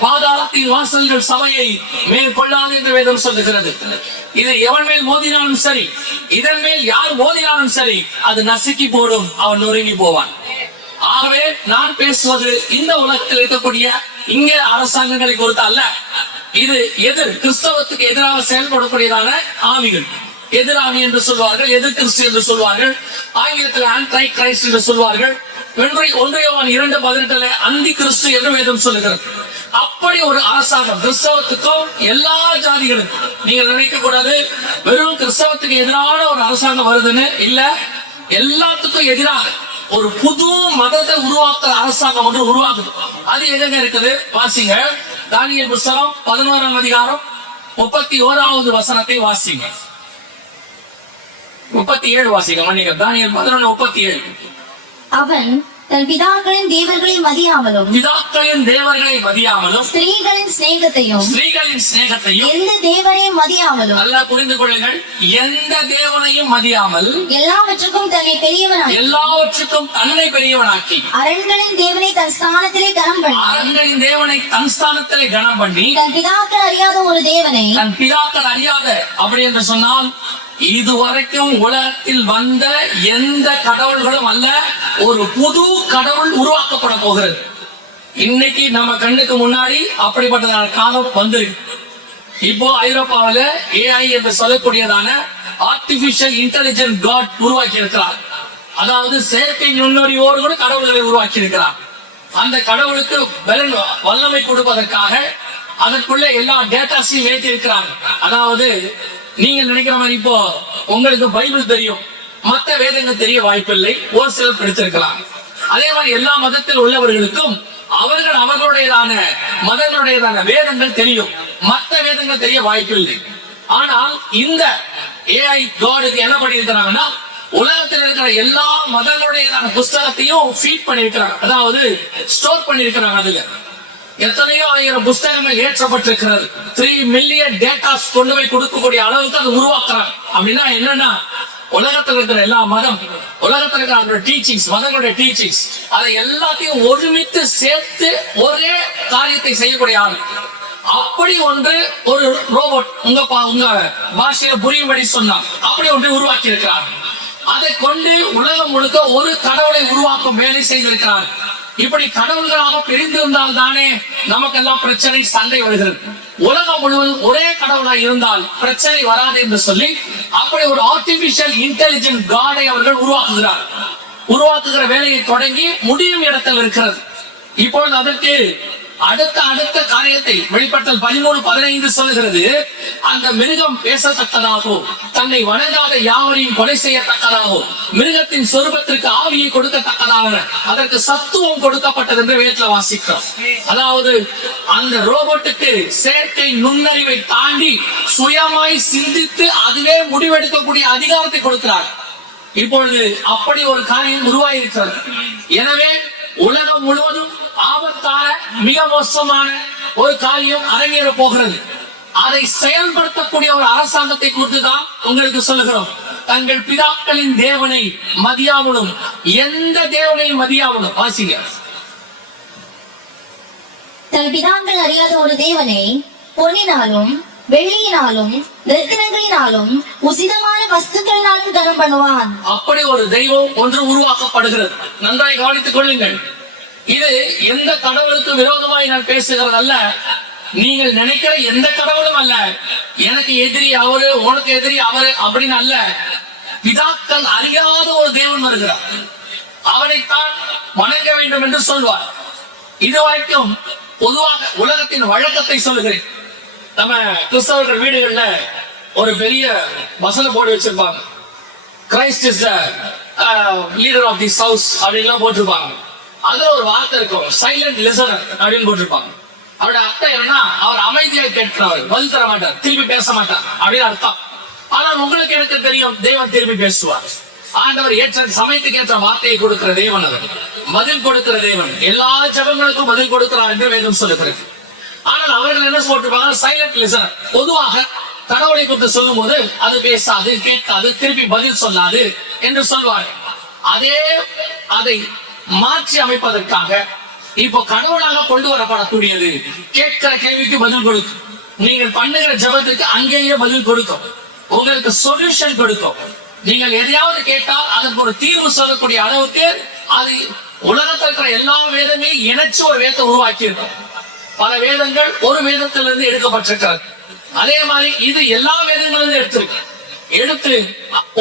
பாதாளத்தின் வாசல்கள் சபையை மேற்கொள்ளாது என்று வேதம் சொல்லுகிறது. இது எவன் மேல் மோதினாலும் சரி, இதன் மேல் யார் மோதினாலும் சரி, அது நசுக்கி போடும், அவன் நொறுங்கி போவான். ஆகவே நான் பேசுவது இந்த உலகத்தில் இருக்கக்கூடிய இங்கே அரசாங்கங்களை குறித்து அல்ல. இது எதிர் கிறிஸ்தவத்துக்கு எதிராக செயல்படக்கூடியதான ஆவிகள். எதிராவி என்று சொல்வார்கள், எதிர் கிறிஸ்து என்று சொல்வார்கள், ஆங்கிலத்தில் ஆன்டி கிரைஸ்ட் என்று சொல்வார்கள். 1 யோவான் 2:18 அந்தி கிறிஸ்து என்று வேதம் சொல்லுகிறது. அப்படி ஒரு அரசாங்கம் கிறிஸ்தவத்துக்கும் எல்லா ஜாதிகளுக்கும். நீங்க நினைக்க கூடாது வெறும் கிறிஸ்தவத்துக்கு எதிரான ஒரு அரசாங்கம் வருதுன்னு இல்ல, எல்லாத்துக்கும் எதிராக ஒரு புது மதத்தை உருவாக்குற அரசாங்கம் ஒன்று உருவாக்குது. அது எங்க இருக்குது வாசிங்க. தானியேல் புஸ்தகம் 11ஆம் அதிகாரம் 31வது வசனத்தை வாசிங்க. 37 வாசிங்க. மன்னிக்க, தானியேல் 11:37. அவன் தன் பிதாக்களின் தேவர்களை மதியாமலும் ஸ்திரீகளின் சிநேகத்தையும் எந்த தேவனையும் மதியாமலும், நல்லா புரிந்து கொள்ளுங்கள், எந்த தேவனையும் மதியாமல் எல்லாவற்றுக்கும் தன்னை பெரியவனாக்கி அரண்களின் தேவனை தன் ஸ்தானத்திலே கனம் பண்ணி தன் பிதாக்கள் அறியாத ஒரு தேவனை, தன் பிதாக்கள் அறியாத அப்படி என்று சொன்னால் இதுவரைக்கும் உலகத்தில் வந்த எந்த கடவுள்களும் அல்ல, ஒரு புது கடவுள் உருவாக்கப்பட போகிறது. இன்னைக்கு நம்ம கண்ணுக்கு முன்னாடி அப்படிப்பட்டதான காலம் வந்திருக்கு. இப்போ ஐரோப்பாவில AI என்று சொல்லக்கூடியதான ஆர்டிபிஷியல் இன்டெலிஜென்ட் காட் உருவாக்கி இருக்கிறார். அதாவது செயற்கை நுண்ணறிவோடு கூட கடவுள்களை உருவாக்கி இருக்கிறார். அந்த கடவுளுக்கு வல்லமை கொடுப்பதற்காக அதற்குள்ள எல்லா டேட்டாஸையும் ஏற்றி இருக்கிறாங்க. அதாவது நீங்க நினைக்கிற மாதிரி இப்போ உங்களுக்கு பைபிள் தெரியும், மற்ற வேதங்கள் தெரிய வாய்ப்பில்லை, ஒரு சிலர் படித்திருக்கலாம். அதே மாதிரி எல்லா மதத்தில் உள்ளவர்களுக்கும் அவர்களுடையதான மதங்களுடையதான வேதங்கள் தெரியும், மற்ற வேதங்கள் தெரிய வாய்ப்பில்லை. ஆனால் இந்த ஏஐ காடுக்கு என்ன பண்ணியிருக்கிறாங்கன்னா, உலகத்தில் இருக்கிற எல்லா மதங்களுடையதான புஸ்தகத்தையும் ஃபீட் பண்ணிருக்கிறாங்க, அதாவது ஸ்டோர் பண்ணிருக்கிறாங்க. அதுல எத்தனையோ ஆயிரம் புஸ்தகங்கள் ஏற்றப்பட்டிருக்கிறது. 3 மில்லியன் டேட்டாஸ் கொண்டு போய் கொடுக்கக்கூடிய அளவுக்கு அது உருவாக்குறாங்க. அப்படின்னா என்னன்னா, உலகத்தில் இருக்கிற எல்லா மதம், உலகத்தில் இருக்கிற அதோட டீச்சிங்ஸ், மதங்களுடைய டீச்சிங்ஸ், அதை எல்லாத்தையும் ஒருமித்து சேர்த்து ஒரே காரியத்தை செய்யக்கூடிய ஆள். அப்படி ஒரு ரோபோட் உங்க பாஷையில புரியும்படி சொன்னா அப்படி ஒன்று உருவாக்கி இருக்கிறார். அதை கொண்டு உலகம் முழுக்க ஒரு கடவுளை உருவாக்கும் வேலை செய்திருக்கிறார். இப்படி கடவுள்களாக பிரிந்திருந்தால் தானே நமக்கெல்லாம் பிரச்சனை, சண்டை வருகிறது. உலகம் முழுவதும் ஒரே கடவுளாக இருந்தால் பிரச்சனை வராது என்று சொல்லி அப்படி ஒரு ஆர்டிபிஷியல் இன்டெலிஜென்ட் காடை அவர்கள் உருவாக்குகிறார். உருவாக்குகிற வேலையை தொடங்கி முடியும் இடத்தில் இருக்கிறது. இப்பொழுது அதற்கு அடுத்த காரியத்தை வெளிப்படுத்தல் 13:15 சொல்கிறது. அந்த மிருகம் பேசத்தக்கதாகவும் தன்னை வணங்காத யாவரையும் கொலை செய்யத்தக்கதாகவும் மிருகத்தின் சொரூபத்திற்கு ஆவியை கொடுக்கத்தக்கதாக அதற்கு சத்துவம் கொடுக்கப்பட்டது என்று வேதத்தில் வாசிக்கிறோம். அதாவது அந்த ரோபோட்டுக்கு செயற்கை நுண்ணறிவை தாண்டி சுயமாய் சிந்தித்து அதுவே முடிவெடுக்கக்கூடிய அதிகாரத்தை கொடுக்கிறார். இப்பொழுது அப்படி ஒரு காரியம் உருவாயிருக்கிறது. எனவே உலகம் முழுவதும் ஆபத்தான மிக மோசமான ஒரு காரியம் அரங்கேற போகிறது. அதை செயல்படுத்தக்கூடிய ஒரு அரசாங்கத்தை குறித்து தான் உங்களுக்கு சொல்லுகிறோம். தங்கள் பிதாக்களின் தேவனை மதியாமலும், எந்த தேவனையும் மதியாமலும், வாசிங்க. தங்கள் பிதாக்கள் அறியாத ஒரு தேவனை பொன்னினாலும் வெள்ளியினாலும் ரத்தினங்களினாலும் உசிதமான வஸ்துக்களினாலும் கனம் பண்ணுவான். அப்படி ஒரு தெய்வம் ஒன்று உருவாக்கப்படுகிறது. நன்றாய் கவனித்துக் கொள்ளுங்கள். இது எந்த கடவுளுக்கு விரோதமாய் நான் பேசுகிறது அல்ல. நீங்கள் நினைக்கிற எந்த கடவுளும் அல்ல. எனக்கு எதிரி அவரு, உனக்கு எதிரி அவரு அப்படின்னு அல்ல. பிதாக்கள் அறியாத ஒரு தேவன் வருகிறார். அவனைத்தான் வணங்க வேண்டும் என்று சொல்வார். இதுவரைக்கும் பொதுவாக உலகத்தின் வழக்கத்தை சொல்லுகிறேன். நம்ம கிறிஸ்தவர்கள் வீடுகள்ல ஒரு பெரிய வசனம் போட்டு வச்சிருப்பாங்க. Christ is the leader of this house அப்படின்லாம் போட்டிருப்பாங்க. அதுல ஒரு வார்த்தை இருக்கும், சைலண்ட் லிசனர் அப்படின்னு போட்டிருப்பாங்க. அவருடைய அர்த்தம் என்னன்னா, அவர் அமைதியாக கேட்கிறவர், பதில் தர மாட்டார், திருப்பி பேச மாட்டார் அப்படின்னு அர்த்தம். ஆனால் உங்களுக்கு எனக்கு தெரியும், தேவன் திருப்பி பேசுவார். ஆண்டவர் ஏற்ற சமயத்துக்கு ஏற்ற வார்த்தையை கொடுக்கிற தேவன், அவர் பதில் கொடுக்கிற தேவன், எல்லா ஜெபங்களுக்கும் பதில் கொடுக்கிறார் என்று வேதம் சொல்லுகிறது. ஆனால் அவர்கள் என்ன சொல்லிருப்பாங்க, சைலண்ட் லிசனர். பொதுவாக கடவுளை குறித்து சொல்லும் போது அது பேசாது, கேட்காது, திருப்பி பதில் சொல்லாது என்று சொல்வார். அதை மாற்றி அமைப்பதற்காக இப்போ கடவுளாக கொண்டு வரப்படக்கூடியது கேட்கிற கேள்விக்கு பதில் கொடுக்கும். நீங்கள் பண்ணுகிற ஜபத்துக்கு அங்கேயே பதில் கொடுக்கும், உங்களுக்கு சொல்யூஷன் கொடுக்கும். நீங்கள் எதையாவது கேட்டால் அதற்கு ஒரு தீர்வு சொல்லக்கூடிய அளவுக்கு அது உலகத்தில் இருக்கிற எல்லா வேதமே இணைச்சு ஒரு வேதத்தை உருவாக்கி இருக்கும். பல வேதங்கள் ஒரு வேதத்திலிருந்து எடுக்கப்பட்டிருக்கிறது. அதே மாதிரி இது எல்லா வேதங்களிலிருந்து எடுத்து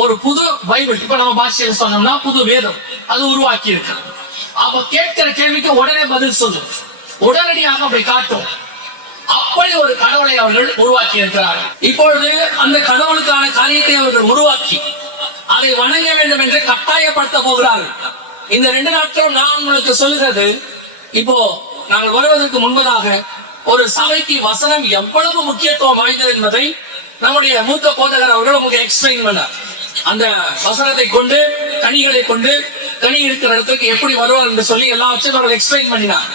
ஒரு புது பைபிள், இப்ப நம்ம பாஷையில் சொன்னோம்னா புது வேதம் அது உருவாக்கி இருக்கு. அப்ப கேட்கிற கேள்விக்கு உடனே பதில் சொல்லும், உடனடியாக அப்படி காட்டும். அப்படி ஒரு கடவுளை அவர்கள் உருவாக்கி இருக்கிறார்கள். இப்பொழுது அந்த கடவுளுக்கான காரியத்தை அவர்கள் உருவாக்கி அதை வணங்க வேண்டும் என்று கட்டாயப்படுத்த போகிறார்கள். இந்த 2 நாட்களும் நான் உங்களுக்கு சொல்லுகிறது, இப்போ நாங்கள் வருவதற்கு முன்பதாக ஒரு சபைக்கு வசனம் எவ்வளவு முக்கியத்துவம் வாய்ந்தது என்பதை நம்முடைய மூத்த போதகர் அவர்கள் உங்களுக்கு எக்ஸ்பிளைன் பண்ணார். அந்த வசனத்தை கொண்டு, கனிகளை கொண்டு, கனி இருக்கிற இடத்துக்கு எப்படி வருவார் என்று சொல்லி எல்லாவற்றையும் அவர்கள் எக்ஸ்பிளைன் பண்ணினார்.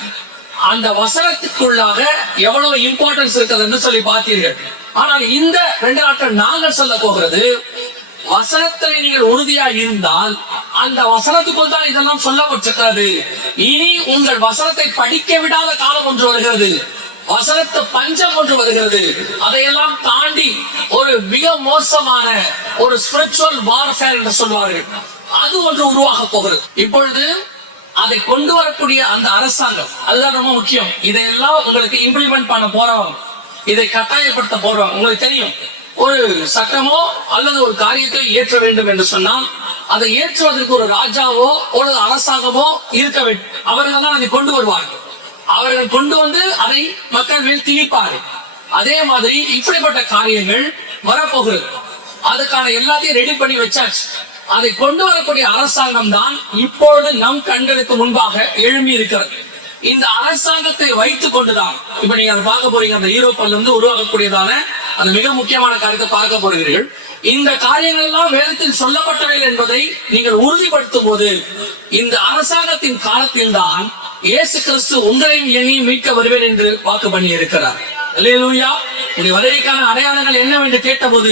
அந்த வசனத்துக்குள்ளாக எவ்வளவு இம்பார்ட்டன்ஸ் இருக்கிறது என்று சொல்லி பார்த்தீர்கள். ஆனால் இந்த 2 நாட்கள் நாங்கள் சொல்ல போகிறது, வசனத்தில் நீங்கள் உறுதியாக இருந்தால் அந்த வசனத்துக்குள் தான் இதெல்லாம் சொல்லப்பட்டிருக்கிறது. இனி உங்கள் வசனத்தை படிக்க விடாத காலம் ஒன்று வருகிறது, வசனத்து பஞ்சம் ஒன்று வருகிறது. அதையெல்லாம் தாண்டி ஒரு மிக மோசமான ஒரு ஸ்பிரிச்சுவல் வார்ஃபேர் என்று சொல்வார்கள், அது ஒன்று உருவாக போகிறது. இப்பொழுது அதை கொண்டு வரக்கூடிய அந்த அரசாங்கம், அதுதான் ரொம்ப முக்கியம். இதையெல்லாம் உங்களுக்கு இம்ப்ளிமெண்ட் பண்ண போறோம், இதை கட்டாயப்படுத்த போறோம். உங்களுக்கு தெரியும், ஒரு சட்டமோ அல்லது ஒரு காரியத்தை இயற்ற வேண்டும் என்று சொன்னால் அதை ஏற்றுவதற்கு ஒரு ராஜாவோ ஒரு அரசாங்கமோ இருக்க வேண்டும். அவர்கள் தான் அதை கொண்டு வருவார்கள். அவர்கள் கொண்டு வந்து அதை மக்கள் மேல் திணிப்பார்கள். அதே மாதிரி இப்படிப்பட்ட காரியங்கள் வரப்போகிறது. அதுக்கான எல்லாத்தையும் ரெடி பண்ணி வச்சாச்சு. அதை கொண்டு வரக்கூடிய அரசாங்கம் தான் இப்பொழுது நம் கண்களுக்கு முன்பாக எழும்பி இருக்கிறது. இந்த அரசாங்கத்தை வைத்துக் கொண்டுதான் இப்ப நீங்க அதை பார்க்க போறீங்க. அந்த யூரோப்பில் இருந்து உருவாகக்கூடியதான அந்த மிக முக்கியமான காரியத்தை பார்க்க போகிறீர்கள். இந்த காரியங்கள் எல்லாம் வேதத்தில் சொல்லப்பட்டவை என்பதை நீங்கள் உறுதிப்படுத்தும் போது இந்த அரசாங்கத்தின் காலத்தில் தான் இயேசு கிறிஸ்து உங்களையும் என்னையும் மீட்க வருவேன் என்று வாக்கு பண்ணி இருக்கிறார். அல்லேலூயா. வருகைக்கான அடையாளங்கள் என்னவென்று கேட்டபோது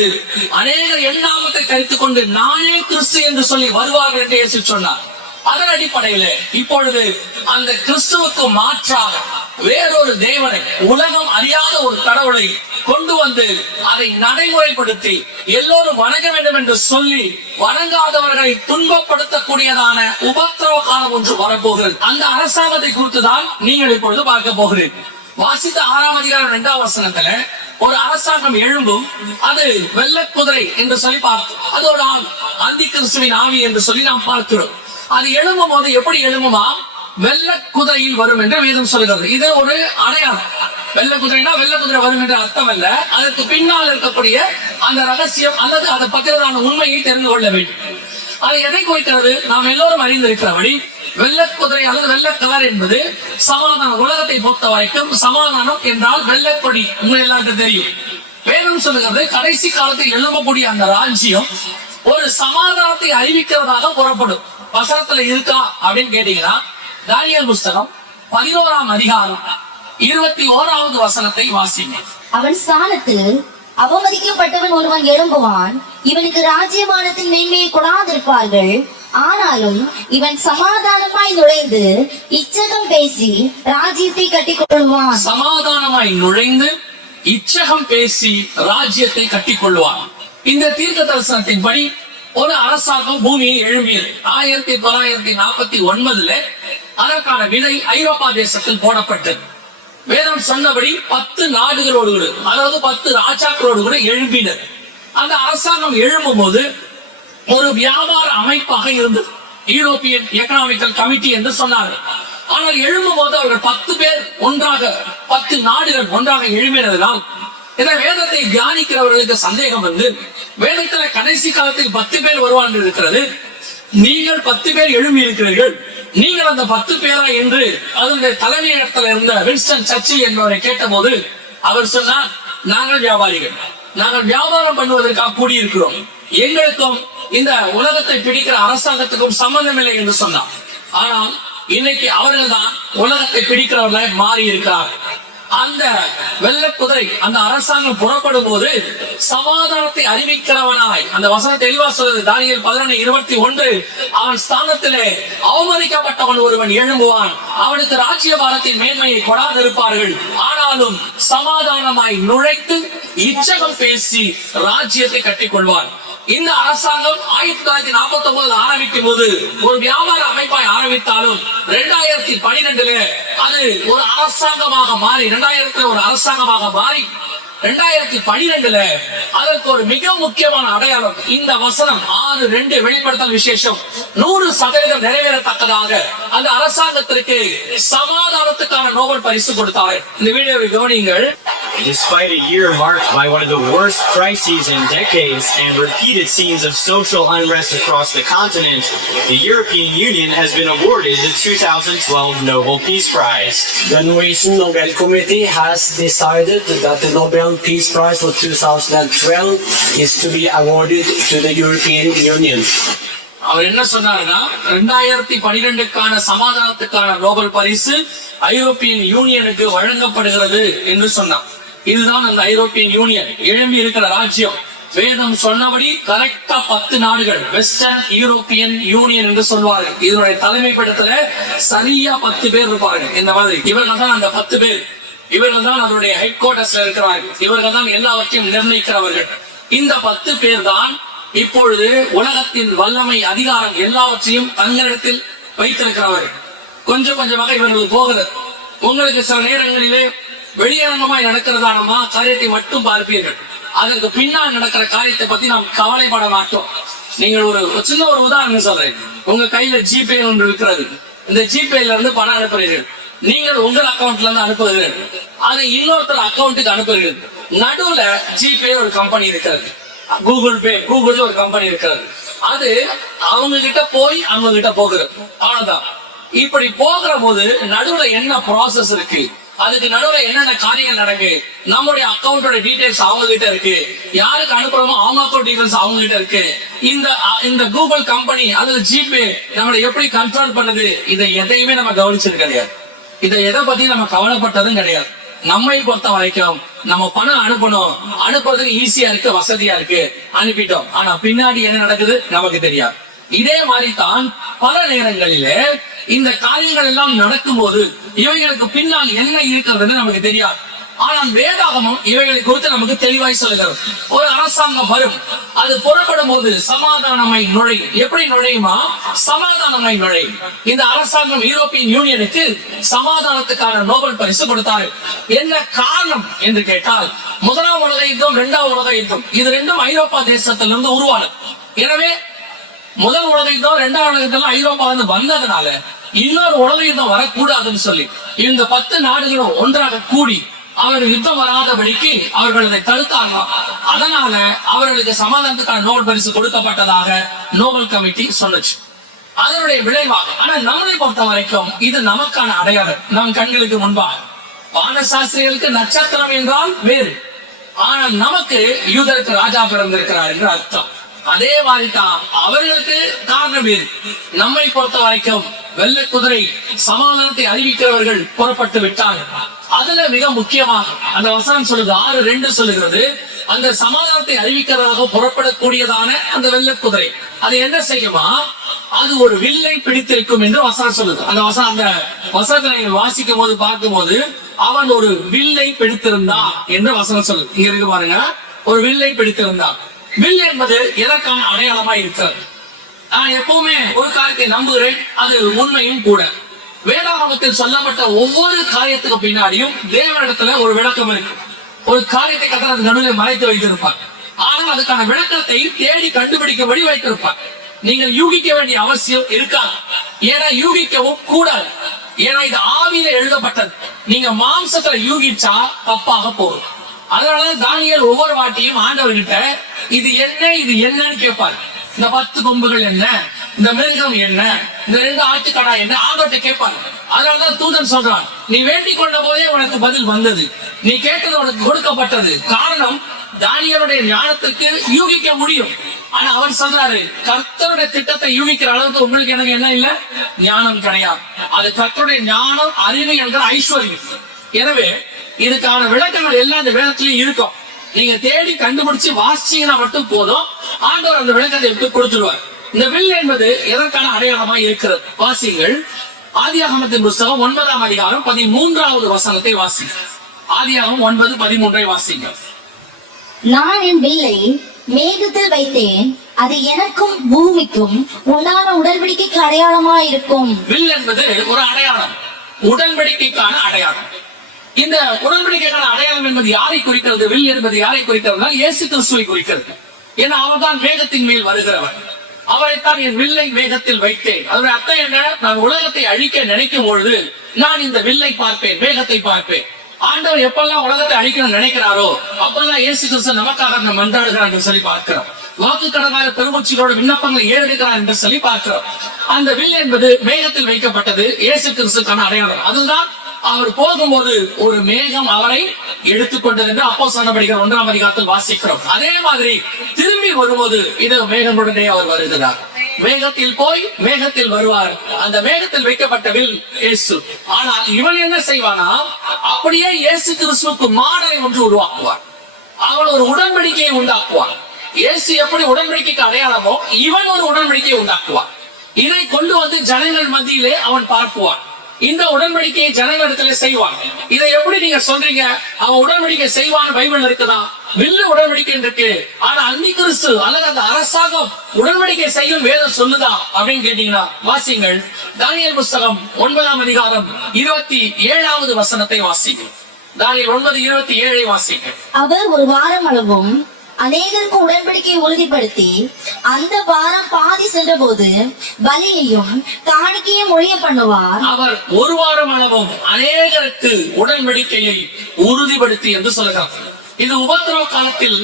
அநேகர் என் நாமத்தை தரித்துக் கொண்டு நானே கிறிஸ்து என்று சொல்லி வருவார்கள் என்று இயேசு சொன்னார். அதன் அடிப்படையில இப்பொழுது அந்த கிறிஸ்துவுக்கு மாற்றாக வேறொரு தேவனை, உலகம் அறியாத ஒரு கடவுளை கொண்டு வந்து அதை நடைமுறைப்படுத்தி எல்லோரும் வணங்க வேண்டும் என்று சொல்லி வணங்காதவர்களை துன்பப்படுத்தக்கூடியதான உபத்திரவ காலம் ஒன்று வரப்போகிறது. அந்த அரசாங்கத்தை குறித்துதான் நீங்கள் இப்பொழுது பார்க்க போகிறீர்கள். வாசித்த 6ஆம் அதிகாரம் 2ஆம் வசனத்துல ஒரு அரசாங்கம் எழும்பும், அது வெள்ள குதிரை என்று சொல்லி பார்த்தோம். அது ஒரு ஆள், அந்தி கிறிஸ்துவின் ஆவி என்று சொல்லி நாம் பார்க்கிறோம். அது எழும்பும் போது எப்படி எழும்புமா? வெள்ள குதிரையில் வரும் என்று வேதம் சொல்கிறது. இது ஒரு அடையாளம். வெள்ள குதிரைனா வெள்ள குதிரை வரும் என்ற அர்த்தம் அல்ல. அதற்கு பின்னால் இருக்கக்கூடிய அந்த ரகசியம் அல்லது அதை பற்றியதான உண்மையை தெரிந்து கொள்ள வேண்டும். அது எதை குறிக்கிறது? நாம் எல்லோரும் அறிந்திருக்கிறபடி வெள்ள குதிரை அல்லது வெள்ள கலர் என்பது சமாதானம். உலகத்தை பொறுத்த வரைக்கும் சமாதானம் என்றால் வெள்ளக்கொடி. உங்களுக்கு எல்லாருக்கும் தெரியும். வேதம் சொல்லுகிறது கடைசி காலத்தில் எழும்பக்கூடிய அந்த ராஜ்யம் ஒரு சமாதானத்தை அறிவிக்கிறதாக புறப்படும். வசனத்துல இருக்கா அப்படின்னு கேட்டீங்கன்னா தானியேல் புஸ்தகம் 11ஆம் அதிகாரம் 21வது வசனத்தை வாசிங்க. அவன் ஸ்தானத்தில் அவமதிக்கப்பட்டவன் ஒருவன் எழும்புவான். இவனுக்கு ராஜ்யமானத்தின் மேன்மையை கொடாதிருப்பார்கள். ஆனாலும் இவன் சமாதானமாய் நுழைந்து இச்சகம் பேசி ராஜ்யத்தை கட்டிக் கொள்வான். சமாதானமாய் நுழைந்து இச்சகம் பேசி ராஜ்யத்தை கட்டிக் கொள்வான். இந்த தீர்க்க தரிசனத்தின்படி ஒரு அரசாங்கம் பூமியை எழும்பியது. 1949 அதற்கான விதை ஐரோப்பா தேசத்தில் போடப்பட்டது. வேதம் சொன்னபடி 10 நாடுகளோடு கூட, அதாவது 10 ராஜாக்களோடு கூட எழும்பினர். அந்த அரசாங்கம் எழும்பும் போது ஒரு வியாபார அமைப்பாக இருந்தது. யூரோப்பியன் எக்கனாமிக்கல் கமிட்டி என்று சொன்னார்கள். ஆனால் எழும்பும் போது அவர்கள் 10 பேர் ஒன்றாக, 10 நாடுகள் ஒன்றாக எழும்பினதால் இந்த வேதத்தை தியானிக்கிறவர்களுக்கு சந்தேகம் வந்து, வேதத்துல கடைசி காலத்தில் 10 பேர் வருவார்கள் இருக்கிறது, நீங்கள் 10 பேர் எழும்பி இருக்கிறீர்கள், நீங்கள் அந்த 10 பேரா என்று அதனுடைய தலைமையிடத்தில் இருந்த வின்ஸ்டன் சர்ச்சில் என்பவரை கேட்ட போது அவர் சொன்னார், நாங்கள் வியாபாரிகள், நாங்கள் வியாபாரம் பண்ணுவதற்காக கூடியிருக்கிறோம், எங்களுக்கும் இந்த உலகத்தை பிடிக்கிற அரசாங்கத்துக்கும் சம்பந்தம் இல்லை என்று சொன்னார். ஆனால் இன்னைக்கு அவர்கள் தான் உலகத்தை பிடிக்கிறவர்களாய் மாறி இருக்கிறார்கள். அந்த வெள்ள குதிரை, அந்த அரசாங்கம் புறப்படும் போது சமாதானத்தை அறிவிக்கிறவனாய், அந்த வசனம் தெளிவா சொல்றது தானியேல் 11:21, அவன் ஸ்தானத்திலே அவமதிக்கப்பட்டவன் ஒருவன் எழும்புவான். அவனுக்கு ராஜ்யபாரத்தின் மேன்மையை கொடாதிருப்பார்கள். ஆனாலும் சமாதானமாய் நுழைத்து இச்சகம் பேசி ராஜ்யத்தை கட்டிக் கொள்வான். இந்த அரசாங்கம் 1949 ஆரம்பிக்கும் போது ஒரு வியாபார அமைப்பாய் ஆரம்பித்தாலும் 2012 அது ஒரு அரசாங்கமாக மாறி, 2000 ஒரு அரசாங்கமாக மாறி 2012 அதற்கு ஒரு மிக முக்கியமான அடையாளம் இந்த வசனம் 6:2 வெளிப்படுத்தல் விசேஷம் 100% நிறைவேறத்தக்கதாக அந்த அரசாங்கத்திற்கு சமாதானத்துக்கான நோபல் பரிசு கொடுத்தார். இந்த வீடியோவை கவனியுங்கள். Despite a year marked by one of the worst crises in decades and repeated scenes of social unrest across the continent, the European Union has been awarded the 2012 Nobel Peace Prize. The Norwegian Nobel Committee has decided that the Nobel Peace Prize for 2012 is to be awarded to the European Union. அவர் என்ன சொன்னாருன்னா, 2012க்கான சமாதானத்துக்கான Nobel பரிசு European யூனியனுக்கு வழங்கப்படுகிறது என்று சொன்னார். இதுதான் அந்த European union எழும்பி இருக்கிற ராஜ்யம். வேதம் சொன்னபடி கரெக்டா 10 நாடுகள் வெஸ்டர்ன் யூரோப்பியன் யூனியன் என்று சொல்வார்கள். இதனுடைய தலைமைப்படத்துல சரியா 10 பேர் இருப்பார்கள். இந்த மாதிரி இவர்கள் தான் அந்த 10 பேர். இவர்கள் தான் அதனுடைய ஹெட் குவார்டர்ஸ்ல இருக்கிறார்கள். இவர்கள் தான் எல்லாவற்றையும் நிர்ணயிக்கிறவர்கள். இந்த 10 பேர் தான் இப்பொழுது உலகத்தின் வல்லமை, அதிகாரம் எல்லாவற்றையும் தங்களிடத்தில் வைத்திருக்கிறவர்கள். கொஞ்சம் கொஞ்சமாக இவர்கள் போகிறது. உங்களுக்கு சில நேரங்களிலே வெளியரங்கமாய் நடக்கிறதான காரியத்தை மட்டும் பார்ப்பீர்கள். அதற்கு பின்னால் நடக்கிற காரியத்தை பத்தி நாம் கவலைப்பட மாட்டோம். நீங்கள் ஒரு சின்ன ஒரு உதாரணம் சொல்றேன். உங்க கையில ஜிபே ஒன்று இருக்கிறது. இந்த ஜிபேல இருந்து பணம் அனுப்புறீர்கள். நீங்கள் உங்கள் அக்கௌண்ட்ல இருந்து அனுப்புகிறீர்கள். அதை இன்னொருத்தர் அக்கௌண்ட்டுக்கு அனுப்புகிறீர்கள். நடுவுல ஜிபே ஒரு கம்பெனி இருக்கிறது, கூகுள் பே கூகுள் ஒரு கம்பெனி இருக்கிறது. அது அவங்க கிட்ட போய் அவங்க கிட்ட போகிறது. அவ்வளவுதான். இப்படி போகிற போது நடுவுல என்ன ப்ராசஸ் இருக்கு, அதுக்கு நடுவுல என்னென்ன காரியங்கள் நடக்கு, நம்முடைய அக்கௌண்டோட டீடைல்ஸ் அவங்க கிட்ட இருக்கு, யாருக்கு அனுப்புறோமோ அவங்க அக்கௌண்ட் டீடைல்ஸ் அவங்க கிட்ட இருக்கு. இந்த கூகுள் கம்பெனி அதுல ஜிபே நம்மளை எப்படி கண்ட்ரோல் பண்ணுது, இதை எதையுமே நம்ம கவனிச்சது கிடையாது. இதை எதை பத்தி நம்ம கவலைப்பட்டதும் கிடையாது. நம்மை பொறுத்த வரைக்கும் நம்ம பணம் அனுப்பணும், அனுப்புறதுக்கு ஈஸியா இருக்கு, வசதியா இருக்கு, அனுப்பிட்டோம். ஆனா பின்னாடி என்ன நடக்குது நமக்கு தெரியாது. இதே மாதிரி தான் பல நேரங்களிலே இந்த காரியங்கள் எல்லாம் நடக்கும்போது இவைகளுக்கு பின்னால் என்ன இருக்கிறது நமக்கு தெரியாது. ஆனால் வேதாகமம் இவைகளை குறித்து நமக்கு தெளிவாய் சொல்லுகிறது. ஒரு அரசாங்கம் வரும், அது புறப்படும் போது சமாதானமாய் நுழையும். எப்படி நுழையுமா? சமாதானமாய் நுழையும். இந்த அரசாங்கம் யூரோப்பியன் யூனியனுக்கு சமாதானத்துக்கான நோபல் பரிசு கொடுத்தாரு. என்ன காரணம் என்று கேட்டால், முதலாம் உலக யுத்தம், இரண்டாவது உலக யுத்தம், இது ரெண்டும் ஐரோப்பா தேசத்திலிருந்து உருவானது. எனவே முதல் உலக யுத்தம், இரண்டாவது உலக யுத்தம் ஐரோப்பாவிலிருந்து வந்ததுனால இன்னொரு உலக யுத்தம் வரக்கூடாதுன்னு சொல்லி இந்த 10 நாடுகளும் ஒன்றாக கூடி அவர் யுத்தம் வராதபடிக்கு அவர்கள் அதை தடுத்தாங்க. அதனால அவர்களுக்கு சமாதானத்துக்கான நோபல் பரிசு கொடுக்கப்பட்டதாக நோபல் கமிட்டி சொன்னுச்சு. அதனுடைய விளைவாக, ஆனா நம்மளை பொறுத்த வரைக்கும் இது நமக்கான அடையாளம். நம் கண்களுக்கு முன்பாக வானசாஸ்திரிகளுக்கு நட்சத்திரம் என்றால் வேறு, ஆனால் நமக்கு யூதருக்கு ராஜா பிறந்திருக்கிறார் என்று அர்த்தம். அதே மாதிரி தான் அவர்களுக்கு காரணம் வேறு. நம்மை பொறுத்த வரைக்கும் வெள்ளை குதிரை சமாதானத்தை அறிவிக்கிறவர்கள் புறப்பட்டு விட்டார்கள். அதுல மிக முக்கியமாக அந்த வசனம் சொல்லுது, 6:2 சொல்லுகிறது, அந்த சமாதானத்தை அறிவிக்கிறதாக புறப்படக்கூடியதான அந்த வெள்ளை குதிரை அது என்ன செய்யுமா? அது ஒரு வில்லை பிடித்திருக்கும் என்று வசனம் சொல்லுது. அந்த வசனத்தை நீங்கள் வாசிக்கும் போது பார்க்கும் போது, அவன் ஒரு வில்லை பிடித்திருந்தான் என்று வசனம் சொல்லுது. இங்க இருக்கு பாருங்க, ஒரு வில்லை பிடித்திருந்தான். வில் என்பது எதற்கான அடையாளமா இருக்கிறது? நான் எப்பவுமே ஒரு காரியத்தை நம்புகிறேன், அது உண்மையும் கூட. வேதாகமத்தில் சொல்லப்பட்ட ஒவ்வொரு காரியத்துக்கு பின்னாடியும் தேவனிடத்துல ஒரு விளக்கம் இருக்கு. ஒரு காரியத்தை கத்தர் நடுவில் மறைத்து வைத்திருப்பார். ஆனால் அதுக்கான விளக்கத்தை தேடி கண்டுபிடிக்கும்படி வைத்திருப்பார். நீங்கள் யூகிக்க வேண்டிய அவசியம் இருக்காது. ஏன்னா யூகிக்கவும் கூடாது. ஏன்னா இது ஆவியில எழுதப்பட்டது. நீங்க மாம்சத்துல யூகிச்சா தப்பாக போகும். அதனால தானியேல் ஒவ்வொரு வாட்டியும் ஆண்டவர்கிட்ட இது என்ன இது என்னன்னு கேட்பார். இந்த 10 கொம்புகள் என்ன, இந்த மிருகம் என்ன, இந்த 2 ஆட்டுக்கடா என்ன, ஆண்டவர்கிட்ட கேட்பார். அதனாலதான் தூதன் சொல்றான், நீ வேண்டிக் கொண்ட போதே உனக்கு பதில் வந்தது, நீ கேட்டது உனக்கு கொடுக்கப்பட்டது. காரணம், தானியேலுடைய ஞானத்துக்கு யூகிக்க முடியும். ஆனா அவர் சொல்றாரு, கர்த்தருடைய திட்டத்தை யூகிக்கிற அளவுக்கு உங்களுக்கு எனக்கு என்ன இல்ல, ஞானம் கிடையாது. அது கர்த்தருடைய ஞானம், அறிவு என்கிற ஐஸ்வர்யம். எனவே இதுக்கான விளக்கங்கள் எல்லாம் இந்த வேதத்திலயும் இருக்கும். நீங்க தேடி கண்டுபிடிச்சு வாசிச்சீங்கன்னா மட்டும் போதும், ஆண்டவர் அந்த விளக்கத்தை எடுத்து கொடுத்துருவார். இந்த வில் என்பது எதற்கான அடையாளமா இருக்கிறது? வாசிங்கள். ஆதியாகமத்தின் புஸ்தகம் 9ஆம் அதிகாரம் 13வது வசனத்தை வாசிங்க. ஆதியாகமம் 9:13 வாசிங்க. நான் என் வில்லை மேகத்தில் வைத்தேன், அது எனக்கும் பூமிக்கும் உண்டான உடன்படிக்கைக்கு அடையாளமா இருக்கும். வில் என்பது ஒரு அடையாளம், உடன்படிக்கைக்கான அடையாளம். இந்த உடன்படிக்கைக்கான அடையாளம் என்பது யாரை குறிக்கிறது? வில் என்பது யாரை குறிக்கிறது? இயேசு கிறிஸ்துவை குறிக்கிறது. ஏன்னா அவர் தான் மேகத்தின் மேல் வருகிறவர். அவரைத்தான் என் வில்லை மேகத்தில் வைத்தேன். அதனுடைய அர்த்தம் என்ன? நான் உலகத்தை அழிக்க நினைக்கும் பொழுது நான் இந்த வில்லை பார்ப்பேன், மேகத்தை பார்ப்பேன். ஆண்டவர் எப்பெல்லாம் உலகத்தை அழிக்கணும்னு நினைக்கிறாரோ அப்பெல்லாம் இயேசு கிறிஸ்து நமக்காக மன்றாடுகிறார் என்று சொல்லி பார்க்கிறோம். வாக்கு கடனாக பெருமூச்சிகளோட விண்ணப்பங்களை ஏறெடுக்கிறார் என்று சொல்லி பார்க்கிறோம். அந்த வில் என்பது மேகத்தில் வைக்கப்பட்டது, இயேசு கிறிஸ்துக்கான அடையாளம். அதுதான் அவர் போகும்போது ஒரு மேகம் அவரை எடுத்துக்கொண்டது என்று அப்போஸ்தலர் நடவடிக்கைகள் 1ஆம் அதிகாரத்தில் வாசிக்கிறோம். அதே மாதிரி திரும்பி வரும்போது இது மேகங்களுடனே அவர் வருகிறார். மேகத்தில் போய் மேகத்தில் வருவார். அந்த மேகத்தில் வைக்கப்பட்ட வில் இயேசு. ஆனால் இவன் என்ன செய்வானா, அப்படியே இயேசு கிறிஸ்துவுக்கு மாடலை ஒன்று உருவாக்குவார். அவன் ஒரு உடன்படிக்கையை உண்டாக்குவான். இயேசு எப்படி உடன்படிக்கைக்கு அடையாளமோ இவன் ஒரு உடன்படிக்கையை உண்டாக்குவான். இதை கொண்டு வந்து ஜனங்கள் மத்தியிலே அவன் பார்ப்புவான். இந்த உடன்படிக்கையை ஜனங்களிடத்திலே செய்வான். இதை எப்படி நீங்க சொல்றீங்க, அவன் உடன்படிக்கை செய்வான்னு பைபிள் இருக்குதா? வில்லு உடன்படிக்கை இருக்கு, ஆனா அந்தி கிறிஸ்து அல்லது அந்த அரசாங்கம் உடன்படிக்கை செய்யும் வேதம் சொல்லுதா அப்படின்னு கேட்டீங்கன்னா வாசிங்கள். தானியேல் புஸ்தகம் 9ஆம் அதிகாரம் 27வது வசனத்தை வாசிங்கள். தானியேல் 9:27 வாசிங்க. அவர் ஒரு வாரம் அளவும் அநேகருக்கு உடன்படிக்கையை உறுதிப்படுத்தி அந்த வாரம் பாதி சென்றபோது பலியையும் காணிக்கையும் ஒழிய பண்ணுவார். அவர் ஒரு வாரம் அளவும் அநேகருக்கு உடன்படிக்கையை உறுதிப்படுத்தி என்று சொல்கிறார். இது உபத்திரவ காலத்தில்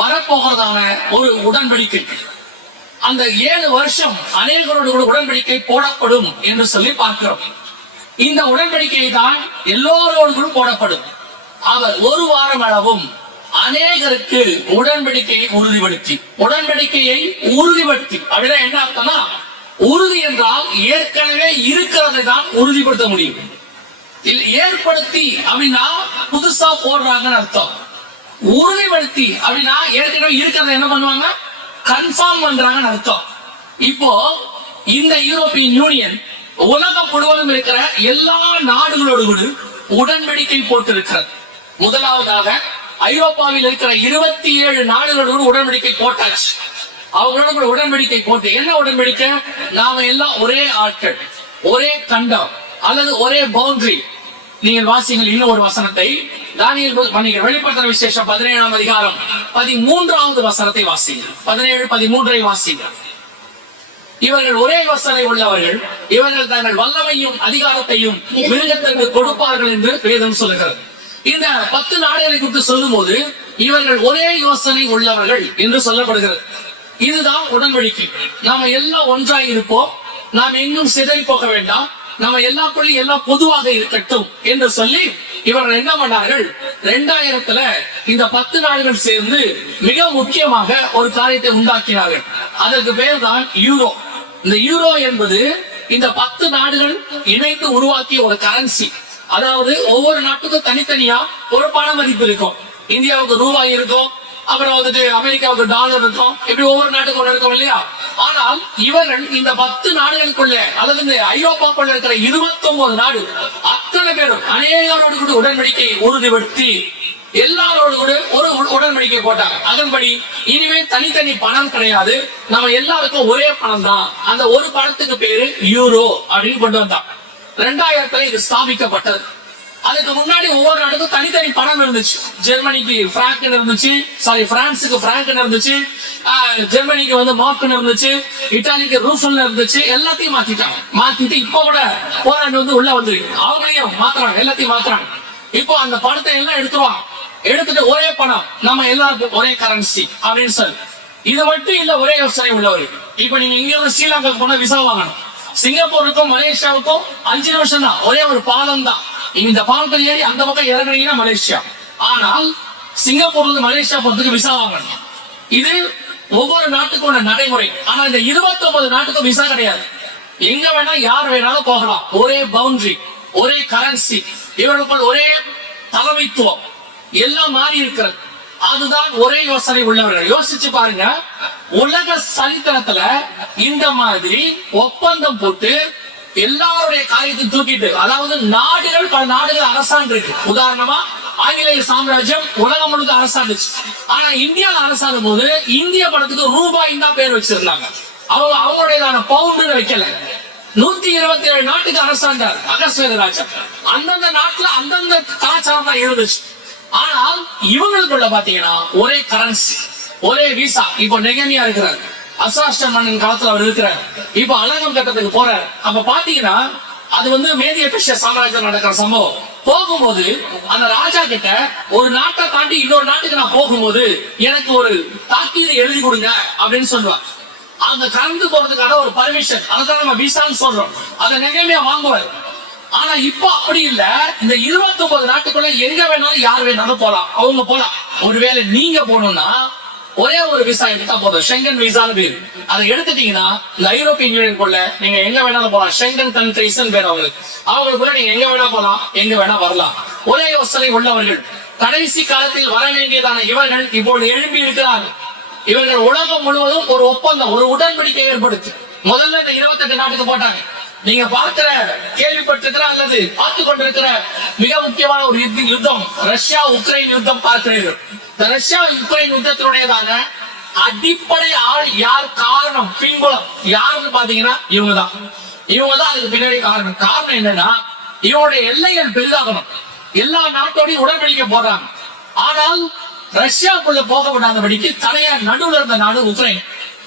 வரப்போகிறதான ஒரு உடன்படிக்கை. அந்த 7 வருஷம் அநேகரோடு கூட உடன்படிக்கை போடப்படும் என்று சொல்லி பார்க்கிறோம். இந்த உடன்படிக்கை தான் எல்லோரோடும் போடப்படும். அவர் ஒரு வாரம் அளவும் அநேகருக்கு உடன்படிக்கையை உறுதிப்படுத்தி அப்படின்னா என்ன அர்த்தம்னா, உறுதி என்றால் ஏற்கனவே இருக்கிறதை தான் உறுதிப்படுத்த முடியும். ஏற்படுத்தி அப்படின்னா புதுசா போடுறாங்கன்னு அர்த்தம். உறுதிப்படுத்தி அப்படின்னா ஏற்கனவே இருக்கிறத என்ன பண்ணுவாங்க, கன்ஃபார்ம் பண்றாங்கன்னு அர்த்தம். இப்போ இந்த யூரோப்பியன் யூனியன் உலகம் முழுவதும் இருக்கிற எல்லா நாடுகளோடு கூட உடன்படிக்கை போட்டு இருக்கிறது. முதலாவதாக ஐரோப்பாவில் இருக்கிற 27 நாடுகளோடு உடன்படிக்கை போட்டாச்சு. அவங்களோட கூட உடன்படிக்கை போட்டு என்ன உடன்படிக்கை, நாம எல்லாம் ஒரே ஆட்கள், ஒரே கண்டம் அல்லது ஒரே பவுண்டரி. நீங்கள் வாசிங்கள் இன்னும் ஒரு வசனத்தை, தானியேல் வெளிப்படுத்தின விசேஷம் 17ஆம் அதிகாரம் 13வது வசனத்தை வாசிங்க. 17:13 வாசிங்க. இவர்கள் ஒரே வசனை உள்ளவர்கள், இவர்கள் தங்கள் வல்லமையும் அதிகாரத்தையும் மிருகத்திற்கு கொடுப்பார்கள் என்று வேதம் சொல்லுகிறது. இந்த 10 நாடுகளை குறித்து சொல்லும் போது இவர்கள் ஒரே யோசனை உள்ளவர்கள் என்று சொல்லப்படுகிறது. இதுதான் உடன்படிக்கை. நாம எல்லாம் ஒன்றாய் இருப்போம், நாம் எங்கும் சிதறி போக வேண்டாம், நம்ம எல்லாக்குள்ளும் எல்லாம் பொதுவாக இருக்கட்டும் என்று சொல்லி இவர்கள் என்ன பண்ணார்கள், 2000ல இந்த 10 நாடுகள் சேர்ந்து மிக முக்கியமாக ஒரு காரியத்தை உண்டாக்கினார்கள். அதற்கு பெயர் தான் யூரோ. இந்த யூரோ என்பது இந்த 10 நாடுகள் இணைந்து உருவாக்கிய ஒரு கரன்சி. அதாவது ஒவ்வொரு நாட்டுக்கும் தனித்தனியா ஒரு பண மதிப்பு இருக்கும். இந்தியாவுக்கு ரூபாய் இருக்கும், அப்புறம் வந்துட்டு அமெரிக்காவுக்கு டாலர் இருக்கும், இப்படி ஒவ்வொரு நாட்டுக்கு ஒன்று இருக்கும் இல்லையா. ஆனால் இவர்கள் இந்த 10 நாடுகளுக்குள்ள அல்லது இந்த ஐரோப்பாக்குள்ள இருக்கிற 29 நாடு அத்தனை பேரும் அநேகரோடு கூட உடன்படிக்கை உறுதிப்படுத்தி எல்லாரோடு கூட ஒரு உடன்படிக்கை போட்டாங்க. அதன்படி இனிமே தனித்தனி பணம் கிடையாது, நம்ம எல்லாருக்கும் ஒரே பணம் தான். அந்த ஒரு பணத்துக்கு பேரு யூரோ அப்படின்னு கொண்டு வந்தாங்க. 2000ல இது ஸ்தாபிக்கப்பட்டது. அதுக்கு முன்னாடி ஒவ்வொரு நாட்டுக்கும் தனித்தனி பணம் இருந்துச்சு. ஜெர்மனிக்கு பிராங்க் இருந்துச்சு, பிரான்ஸுக்கு பிராங்க் இருந்துச்சு, ஜெர்மனிக்கு வந்து மார்க் இருந்துச்சு, இத்தாலிக்கு ரூஃபல் இருந்துச்சு. எல்லாத்தையும் மாத்திட்டாங்க. மாத்திட்டு இப்ப கூட போராண்டு வந்து உள்ள வந்துருக்கு, அவங்களையும் மாத்துறாங்க, எல்லாத்தையும் மாத்துறாங்க. இப்போ அந்த பணத்தை எல்லாம் எடுத்துட்டு ஒரே பணம், நம்ம எல்லாருக்கும் ஒரே கரன்சி அப்படின்னு சொல்லி. இது மட்டும் இல்ல, ஒரே யோசனை உள்ளவர்கள். இப்ப நீங்க இங்க இருந்து ஸ்ரீலங்கா போனா விசா வாங்கணும். சிங்கப்பூருக்கும் மலேசியாவுக்கும் 5 நிமிஷம் தான், ஒரே ஒரு பாலம் தான். இந்த பாலத்தில் ஏறி அந்த பக்கம் இறங்குறீங்கன்னா மலேசியா. ஆனால் சிங்கப்பூர்ல இருந்து மலேசியா போறதுக்கு விசா வாங்கணும். இது ஒவ்வொரு நாட்டுக்கும் உள்ள நடைமுறை. ஆனா இந்த 29 நாட்டுக்கும் விசா கிடையாது. எங்க வேணா யார் வேணாலும் போகலாம். ஒரே பவுண்டரி, ஒரே கரன்சி, இவர்களுக்குள் ஒரே தலைமைத்துவம், எல்லாம் மாறி இருக்கிறது. அதுதான் ஒரே யோசனை உள்ளவர்கள். யோசிச்சு பாருங்க, உலக சரித்திரத்துல இந்த மாதிரி ஒப்பந்தம் போட்டு எல்லாருடைய காரியத்தை தூக்கிட்டு, அதாவது நாடுகள் பல நாடுகள் அரசாண்டு இருக்கு. உதாரணமா ஆங்கிலேய சாம்ராஜ்யம் உலகம் முழுக்க அரசாண்டுச்சு. ஆனா இந்தியாவில் அரசாடும் போது இந்திய பணத்துக்கு ரூபாய் தான் பேர் வச்சிருந்தாங்க. அவங்களுடையதான பவுண்டுன்னு வைக்கல. 127 நாட்டுக்கு அரசாண்டார் அகஸ்வேத ராஜா. அந்தந்த நாட்டுல அந்தந்த கலாச்சாரம் தான் இருந்துச்சு. ஆனால் இவங்களுக்குள்ள பாத்தீங்கன்னா ஒரே கரன்சி, ஒரே விசா. இப்போ நெகமியா இருக்கிறார், அசாஷ்டன் மன்னன் காலத்துல அவர் இருக்கிறார். இப்ப அலங்கம் கட்டத்துக்கு போறார். அப்ப பாத்தீங்கன்னா அது வந்து மேதிய பெர்ஷிய சாம்ராஜ்யம் நடக்கிற சம்பவம். போகும்போது அந்த ராஜா கிட்ட ஒரு நாட்டை தாண்டி இன்னொரு நாட்டுக்கு நான் போகும்போது எனக்கு ஒரு தாக்கீதை எழுதி கொடுங்க அப்படின்னு சொல்லுவார். அங்க கலந்து போறதுக்கான ஒரு பர்மிஷன், அதான் நம்ம விசான்னு சொல்றோம். அதை நெகமியா வாங்குவார். ஆனா இப்ப அப்படி இல்ல. இந்த 29 நாட்டுக்குள்ள எங்க வேணாலும் யார் வேணாலும் போலாம், அவங்க போலாம். ஒருவேளை நீங்க போகணும்னா ஒரே ஒரு விசா எடுத்தா போதும், ஷெங்கன் விசான்னு பேரு. அதை எடுத்துட்டீங்கன்னா இந்த ஐரோப்பியன் யூனியனுக்குள்ள நீங்க எங்க வேணாலும் போலாம். ஷெங்கன் கண்ட்ரிஸ் பேர் அவங்களுக்குள்ள நீங்க எங்க வேணா போலாம், எங்க வேணா வரலாம். ஒரே யோசனை உள்ளவர்கள். கடைசி காலத்தில் வர வேண்டியதான இவர்கள் இப்போது எழும்பி இருக்கிறார்கள். இவர்கள் உலகம் முழுவதும் ஒரு ஒப்பந்தம், ஒரு உடன்படிக்கை ஏற்படுத்தி முதல்ல இந்த 28 நாட்டுக்கு போட்டாங்க. நீங்க பார்க்கிற, கேள்விப்பட்டிருக்கிற அல்லது பார்த்து கொண்டிருக்கிற மிக முக்கியமான ஒரு யுத்தம் ரஷ்யா உக்ரைன் யுத்தம் பார்க்கிறீர்கள். இந்த ரஷ்யா உக்ரைன் யுத்தத்தினுடையதான அடிப்படை ஆள் யார், காரணம், பின்புலம் யாருன்னு பாத்தீங்கன்னா இவங்கதான் அதுக்கு பின்னாடி காரணம். காரணம் என்னன்னா, இவனுடைய எல்லைகள் பெரிதாகணும். எல்லா நாட்டோடையும் உடன்படிக்கை போடுறாங்க. ஆனால் ரஷ்யாவுக்குள்ள போக விடாதபடிக்கு தடையா நடுவுல இருந்த நாடு உக்ரைன்.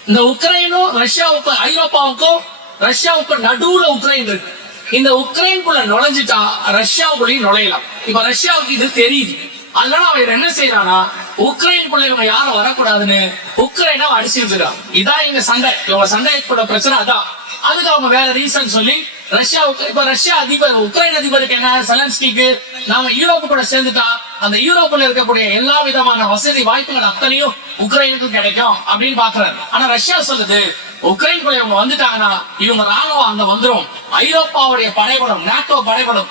இந்த உக்ரைனும் ரஷ்யாவுக்கு, ஐரோப்பாவுக்கும் ரஷ்யாவுக்கு நடுவுல உக்ரைன் இருக்கு. இந்த உக்ரைனுக்குள்ள நுழைஞ்சிட்டா ரஷ்யாவுக்குள்ளேயும் நுழையலாம். இப்ப ரஷ்யாவுக்கு இது தெரியுது. அதனால அவர் என்ன செய்யறானா, உக்ரைனுக்குள்ள இவங்க யாரும் வரக்கூடாதுன்னு உக்ரைனை அடிச்சுட்டு இருக்காங்க. இதான் இங்க சண்டை, இவங்க சண்டைக்குள்ள பிரச்சனை அதான். அதுக்கு அவங்க வேற ரீசன் சொல்லி ரஷ்யாவுக்கு, இப்ப ரஷ்யா அதிபர், உக்ரைன் அதிபருக்கு என்ன, செலன்ஸ்கிக்கு நாம யூரோப்பு கூட சேர்ந்துட்டா அந்த யூரோப்ல இருக்கக்கூடிய எல்லா விதமான வசதி வாய்ப்புகள் அத்தனையும் உக்ரைனுக்கு கிடைக்கும் அப்படின்னு பாக்குறாரு. ஆனா ரஷ்யா சொல்லுது, உக்ரைனுக்குள்ள இவங்க வந்துட்டாங்கன்னா இவங்க ராணுவம் அங்க வந்துரும், ஐரோப்பாவுடைய படைபலம், நாட்டோ படைபலம்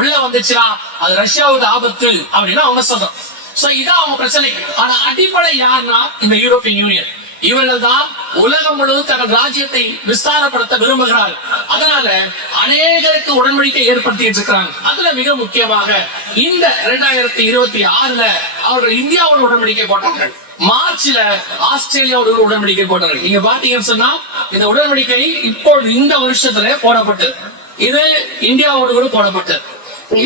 உள்ள வந்துச்சுன்னா அது ரஷ்யாவுக்கு ஆபத்து அப்படின்னு அவங்க சொல்றோம். சோ இதான் அவங்க பிரச்சனை. ஆனா அடிப்படை யாருன்னா இந்த யூரோப்பியன் யூனியன். இவர்கள் தான் உலகம் முழுவதும் தங்கள் ராஜ்யத்தை விஸ்தாரப்படுத்த விரும்புகிறார்கள். அதனால அநேகருக்கு உடன்படிக்கை ஏற்படுத்திட்டு இருக்கிறாங்க. அதுல மிக முக்கியமாக இந்த 2026 அவர்கள் இந்தியாவோட உடன்படிக்கை போட்டார்கள். மார்ச்ல ஆஸ்திரேலியாவோட உடன்படிக்கை போட்டார்கள். நீங்க பாத்தீங்கன்னு சொன்னா இந்த உடன்படிக்கை இப்பொழுது இந்த வருஷத்துல போடப்பட்டது. இது இந்தியாவோடு கூட போடப்பட்டது.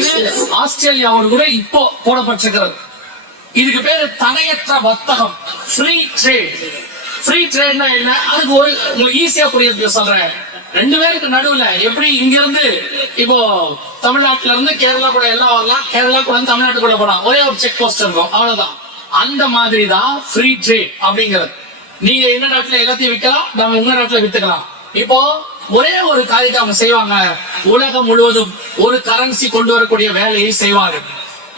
இது ஆஸ்திரேலியாவோடு கூட இப்போ போடப்பட்டிருக்கிறது. இதுக்கு பேரு தடையற்ற வர்த்தகம், ஃப்ரீ ட்ரேட். ஃப்ரீ ட்ரேட்னா என்ன, அதுக்கு ஒரு உங்களுக்கு ஈஸியா புரியுது சொல்றேன். ரெண்டு பேருக்கு நடுவுல எப்படி இங்க இருந்து இப்போ தமிழ்நாட்டுல இருந்து கேரளா கூட எல்லாம் வரலாம், கேரளா கூட தமிழ்நாட்டுக்குள்ள போலாம், ஒரே ஒரு செக் போஸ்ட் இருக்கும், அவ்வளவுதான். அந்த மாதிரி தான் ஃப்ரீ ட்ரேட் அப்படிங்கிறது. நீங்க என்ன நாட்டுல எல்லாத்தையும் விற்கலாம், நம்ம உங்க நாட்டுல வித்துக்கலாம். இப்போ ஒரே ஒரு காரியத்தை அவங்க செய்வாங்க, உலகம் முழுவதும் ஒரு கரன்சி கொண்டு வரக்கூடிய வேலையை செய்வாங்க.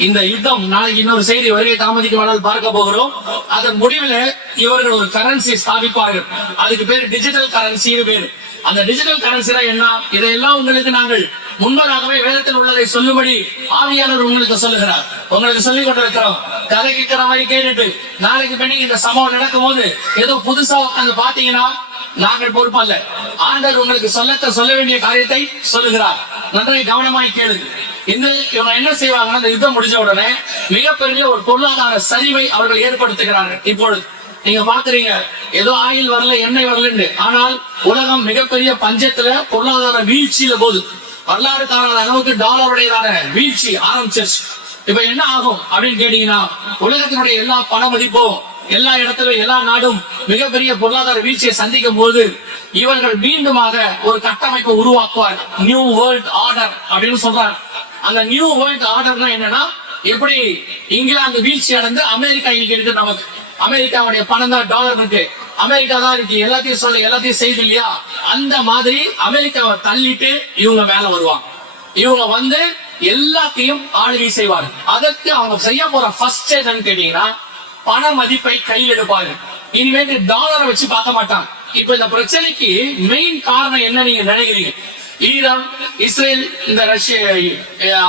இந்த யுத்தம் நாளைக்கு இன்னொரு செய்தி வருகை தாமதிக்குமானால் பார்க்க போகிறோம். அதன் முடிவில் இவர்கள் ஒரு கரன்சி ஸ்தாபிப்பார்கள். அதுக்கு பேர் டிஜிட்டல் கரன்சி பேரு. அந்த டிஜிட்டல் கரன்சி தான் என்ன, இதையெல்லாம் உங்களுக்கு நாங்கள் முன்பதாகவே வேதத்தில் உள்ளதை சொல்லும்படி ஆவியாளர் உங்களுக்கு சொல்லுகிறார். உங்களுக்கு சொல்லிக் கொண்டிருக்கிறோம். கதை கேட்கிற மாதிரி கேட்டுட்டு நாளைக்கு பண்ணி இந்த சம்பவம் நடக்கும் போது ஏதோ புதுசா உட்காந்து பாத்தீங்கன்னா நாங்கள் பொறுப்பல்ல. ஆண்டவர் உங்களுக்கு சொல்ல வேண்டிய காரியத்தை சொல்லுகிறார். நன்றாக கவனமாய் கேளுங்க. இவங்க என்ன செய்வாங்கன்னா, இந்த யுத்தம் முடிஞ்ச உடனே மிகப்பெரிய ஒரு பொருளாதார சரிவை அவர்கள் ஏற்படுத்துகிறார்கள். இப்பொழுது நீங்க பாக்குறீங்க, ஏதோ ஆயில் வரல, எண்ணெய் வரலன்னு, ஆனால் உலகம் மிகப்பெரிய பஞ்சத்துல பொருளாதார வீழ்ச்சியில போகுது. வரலாறு காணாத அளவுக்கு டாலருடையதான வீழ்ச்சி ஆரம்பிச்சிருச்சு. இப்ப என்ன ஆகும் அப்படின்னு கேட்டீங்கன்னா, உலகத்தினுடைய எல்லா பண மதிப்பும் எல்லா இடத்திலும் எல்லா நாடும் மிகப்பெரிய பொருளாதார வீழ்ச்சியை சந்திக்கும் போது இவர்கள் மீண்டுமாக ஒரு கட்டமைப்பை உருவாக்குவார். நியூ வேர்ல்ட் ஆர்டர் அப்படின்னு சொல்றாங்க. அந்த நியூ வேர்ல்ட் ஆர்டர்னா என்னன்னா, எப்படி இங்கிலாந்து வீழ்ச்சி அடைந்து அமெரிக்கா இன்னைக்கு இருக்கு, நமக்கு அமெரிக்காவுடைய பணம் தான், டாலர் இருக்கு, அமெரிக்கா தான் இருக்கு, எல்லாத்தையும் சொல்ல எல்லாத்தையும் செய்து இல்லையா, அந்த மாதிரி அமெரிக்காவை தள்ளிட்டு இவங்க மேல வருவாங்க. இவங்க வந்து எல்லாத்தையும் ஆளுகை செய்வாங்க. அதற்கு அவங்க செய்ய போற ஃபர்ஸ்ட் என்னன்னு கேட்டீங்கன்னா, பண மதிப்பை கையில் எடுப்பாங்க. இனிமேல் டாலரை வச்சு பார்க்க மாட்டாங்க. இப்ப இந்த பிரச்சனைக்கு மெயின் காரணம் என்ன நீங்க நினைக்கிறீங்க? ஈரான், இஸ்ரேல், இந்த ரஷ்ய,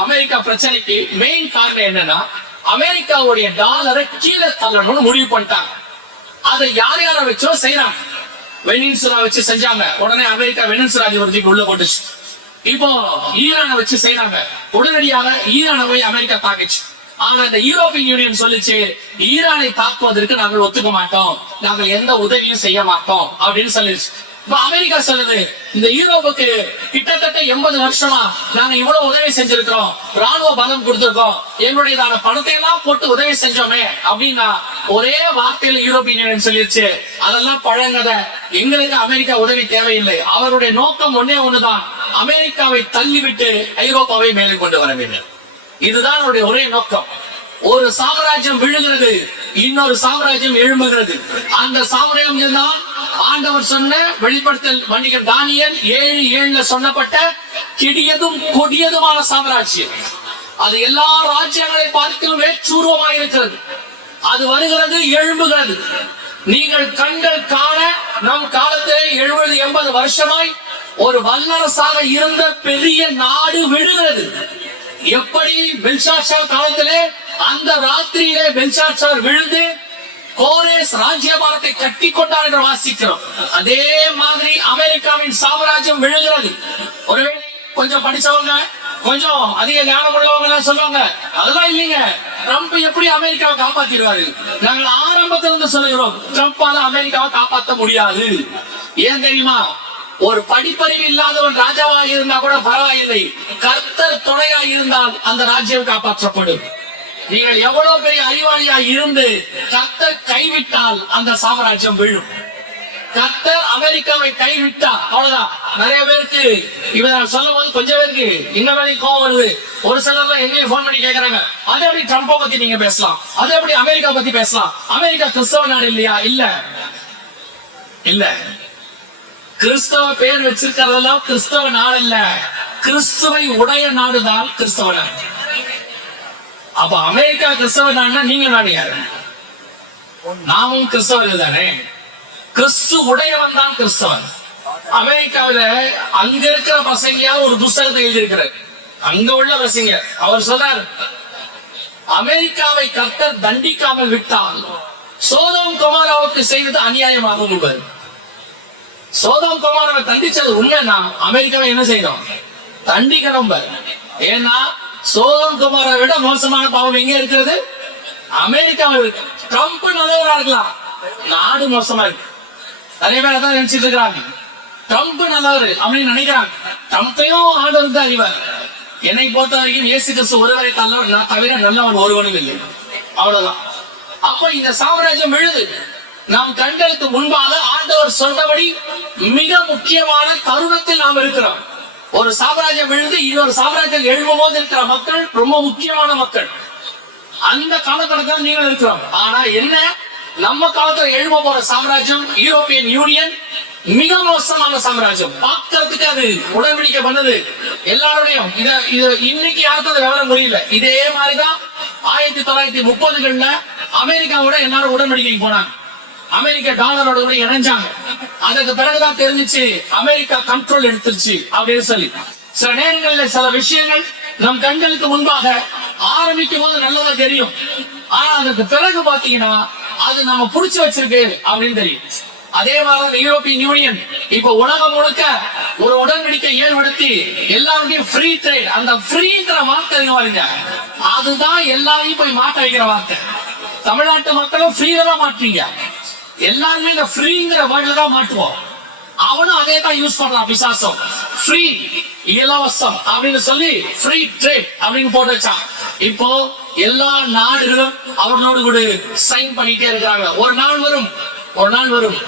அமெரிக்கா பிரச்சனைக்கு மெயின் காரணம் என்னன்னா, அமெரிக்காவுடைய டாலரை கீழே தள்ளணும்னு முடிவு பண்ணிட்டாங்க. அதை யார் யார வச்சோ செய்யறாங்க. வெனின்சுலா வச்சு செஞ்சாங்க, உடனே அமெரிக்கா வெனின்சுலா அதிபருக்கு உள்ள போட்டுச்சு. இப்போ ஈரானை வச்சு செய்யறாங்க, உடனடியாக ஈரானை அமெரிக்கா தாக்கிச்சு. ஆனா இந்த யூரோப்பியன் யூனியன் சொல்லிச்சு, ஈரானை தாக்குவதற்கு நாங்கள் ஒத்துக்க மாட்டோம், நாங்கள் எந்த உதவியும் செய்ய மாட்டோம் அப்படின்னு சொல்லிடுச்சு. இப்ப அமெரிக்கா சொல்லுது, இந்த யூரோப்புக்கு கிட்டத்தட்ட 80 வருஷமா நாங்க இவ்வளவு உதவி செஞ்சிருக்கிறோம், ராணுவ பலம் கொடுத்திருக்கோம், எங்களுடையதான பணத்தை எல்லாம் போட்டு உதவி செஞ்சோமே அப்படின்னா ஒரே வார்த்தையில யூரோப்பியன் யூனியன் சொல்லிருச்சு, அதெல்லாம் பழங்கத, எங்களுக்கு அமெரிக்கா உதவி தேவையில்லை. அவருடைய நோக்கம் ஒன்னே ஒண்ணுதான், அமெரிக்காவை தள்ளிவிட்டு ஐரோப்பாவை மேலே கொண்டு வர வேண்டும். இதுதான் அவருடைய ஒரே நோக்கம். ஒரு சாம்ராஜ்யம் விழுகிறது, இன்னொரு சாம்ராஜ்யம் எழும்புகிறது. அந்த சாம்ராஜ்யம் தான் ஆண்டவர் சொன்ன வெளிப்படுத்தல் வணிகர் தானியேல் 7:7 சொன்னப்பட்ட கிடியதும் கொடியதுமான சாம்ராஜ்யம். அது எல்லா ராஜ்யங்களை பார்க்கலும் வேற்றுருவமாக இருக்கிறது. அது வருகிறது, எழும்புகிறது. நீங்கள் கண்கள் காண நம் காலத்திலே 70-80 வருஷமாய் ஒரு வல்லரசாக இருந்த பெரிய நாடு விழுகிறது. எப்படி பெல்ஷாத்சார் காலத்திலே அந்த ராத்திரியிலே பெல்ஷாத்சார் விழுந்து கோரேஸ் ராஜ்யபாரத்தை கட்டி கொண்டார் என்று வாசிக்கிறோம். அதே மாதிரி அமெரிக்காவின் சாம்ராஜ்யம் விழுகிறது. ஒருவேளை கொஞ்சம் படிச்சவங்க, கொஞ்சம் அதிக ஞானம் உள்ளவங்க சொல்லுவாங்க, அதெல்லாம் இல்லைங்க, ட்ரம்ப் எப்படி அமெரிக்காவை காப்பாத்திடுவாரு. நாங்கள் ஆரம்பத்திலிருந்து சொல்லுகிறோம், ட்ரம்பால அமெரிக்காவை காப்பாற்ற முடியாது. ஏன் தெரியுமா? ஒரு படிப்பறிவு இல்லாதவன் ராஜாவாக இருந்தா கூட பரவாயில்லை, கர்த்தர் துணையாக இருந்தால் அந்த ராஜ்யம் காப்பாற்றப்படும். நீங்கள் எவ்வளவு பெரிய அறிவாளியாக இருந்து கர்த்தர் கைவிட்டால் அந்த சாம்ராஜ்யம் விழும். கர்த்தர் அமெரிக்காவை கைவிட்டா அவ்வளவுதான். நிறைய பேருக்கு இவன் சொல்லும் போது கொஞ்சம் பேருக்கு இன்னும் வரைக்கும் கோவம் வருது. ஒரு சிலர் எங்கேயும் போன் பண்ணி கேக்குறாங்க, அது எப்படி ட்ரம்ப பத்தி நீங்க பேசலாம், அது எப்படி அமெரிக்கா பத்தி பேசலாம், அமெரிக்கா கிறிஸ்தவ நாடு இல்லையா? இல்ல இல்ல, கிறிஸ்தவ பேர் வச்சிருக்கிறதெல்லாம் கிறிஸ்தவ நாடு இல்ல, கிறிஸ்துவை உடைய நாடுதான் கிறிஸ்தவ நாடு. அப்ப அமெரிக்கா கிறிஸ்தவ நாடுனா நீங்க நாடு யாரு? நாமும் கிறிஸ்தவர்கள் தானே. கிறிஸ்து உடையவன் தான் கிறிஸ்தவன். அமெரிக்காவில அங்க இருக்கிற பசங்க ஒரு புஸ்தகத்தை எழுதியிருக்கிறார். அங்க உள்ள பசங்க அவர் சொல்றார், அமெரிக்காவை கர்த்தர் தண்டிக்காமல் விட்டால் சோதோம் கொமோராவுக்கு செய்தது அநியாயமாகும் என்பது. சோதோம் கொமோராவை தண்டிச்சது உண்மைன்னா அமெரிக்காவை என்ன செய்யணும்? தண்டிக்கணும். ஏன்னா சோதோம் கொமோராவை விட மோசமான பாவம் எங்க இருக்கிறது? அமெரிக்காவில் இருக்கு. ட்ரம்ப் நல்லவரா இருக்கலாம், நாடு மோசமா இருக்கு. நிறைய பேர் அதான் நினைச்சிட்டு இருக்கிறாங்க, ட்ரம்ப் நல்லவர் அப்படின்னு நினைக்கிறாங்க. ட்ரம்பையும் ஆண்டவருக்கு அறிவார். என்னை பொறுத்த வரைக்கும் இயேசு கிறிஸ்து ஒருவரை தவிர நல்லவன் ஒருவனும் இல்லை, அவ்வளவுதான். அப்ப இந்த சாம்ராஜ்யம் விழுது. நாம் கண்களுக்கு முன்பாக ஆண்டவர் சொன்னபடி மிக முக்கியமான தருணத்தில் நாம் இருக்கிறோம். ஒரு சாம்ராஜ்யம் விழுந்து இன்னொரு சாம்ராஜ்யம் எழும்பும் போது இருக்கிற மக்கள் ரொம்ப முக்கியமான மக்கள். அந்த காலகட்டத்தில் நீங்கள் இருக்கிறோம். ஆனா என்ன, நம்ம காலத்துல எழும்ப போற சாம்ராஜ்யம் யூரோப்பியன் யூனியன் மிக மோசமான சாம்ராஜ்யம். பார்க்கறதுக்கு அது உடன்படிக்கை பண்ணது எல்லாரோடையும். இன்னைக்கு யாருக்கும் விவரம் புரியல. இதே மாதிரிதான் 1930கள்ல அமெரிக்காவோட எல்லாரும் உடன்படிக்கைக்கு போனாங்க. அமெரிக்கா டாலரோட கூட இணைஞ்சாங்க. அதுக்கு பிறகுதான் தெரிஞ்சிச்சு அமெரிக்கா கண்ட்ரோல் எடுத்துருச்சு அப்படின்னு சொல்லி. சில நேரங்களில் சில விஷயங்கள் நம் கண்களுக்கு முன்பாக ஆரம்பிக்கும் போது நல்லதா தெரியும். ஆனா அதுக்கு பிறகு பாத்தீங்கன்னா அது நம்ம புடிச்சு வச்சிருக்கு அப்படின்னு தெரியும். அதே மாதிரி யூரோப்பியன் யூனியன் இப்ப உலகம் முழுக்க ஒரு உடன்படிக்கை ஏற்படுத்தி எல்லாருக்கும் ஃப்ரீ ட்ரேட், அந்த ஃப்ரீங்கிற வார்த்தை வருங்க, அதுதான் எல்லாரையும் போய் மாட்ட வைக்கிற வார்த்தை. தமிழ்நாட்டு மக்களும் ஃப்ரீ தான் மாற்றீங்க, எல்லாருமே இந்த ஃப்ரீங்கிற வேர்ட்ல தான் மாட்டுவோம். அவனும் அதே தான் யூஸ் பண்றான் பிசாசம். ஃப்ரீ, இலவசம் அப்படின்னு சொல்லி ஃப்ரீ ட்ரேட் அப்படின்னு போட்டு வச்சான். இப்போ எல்லா நாடுகளும் அவர்களோடு கூட சைன் பண்ணிட்டே இருக்கிறாங்க. ஒரு நாள் வரும்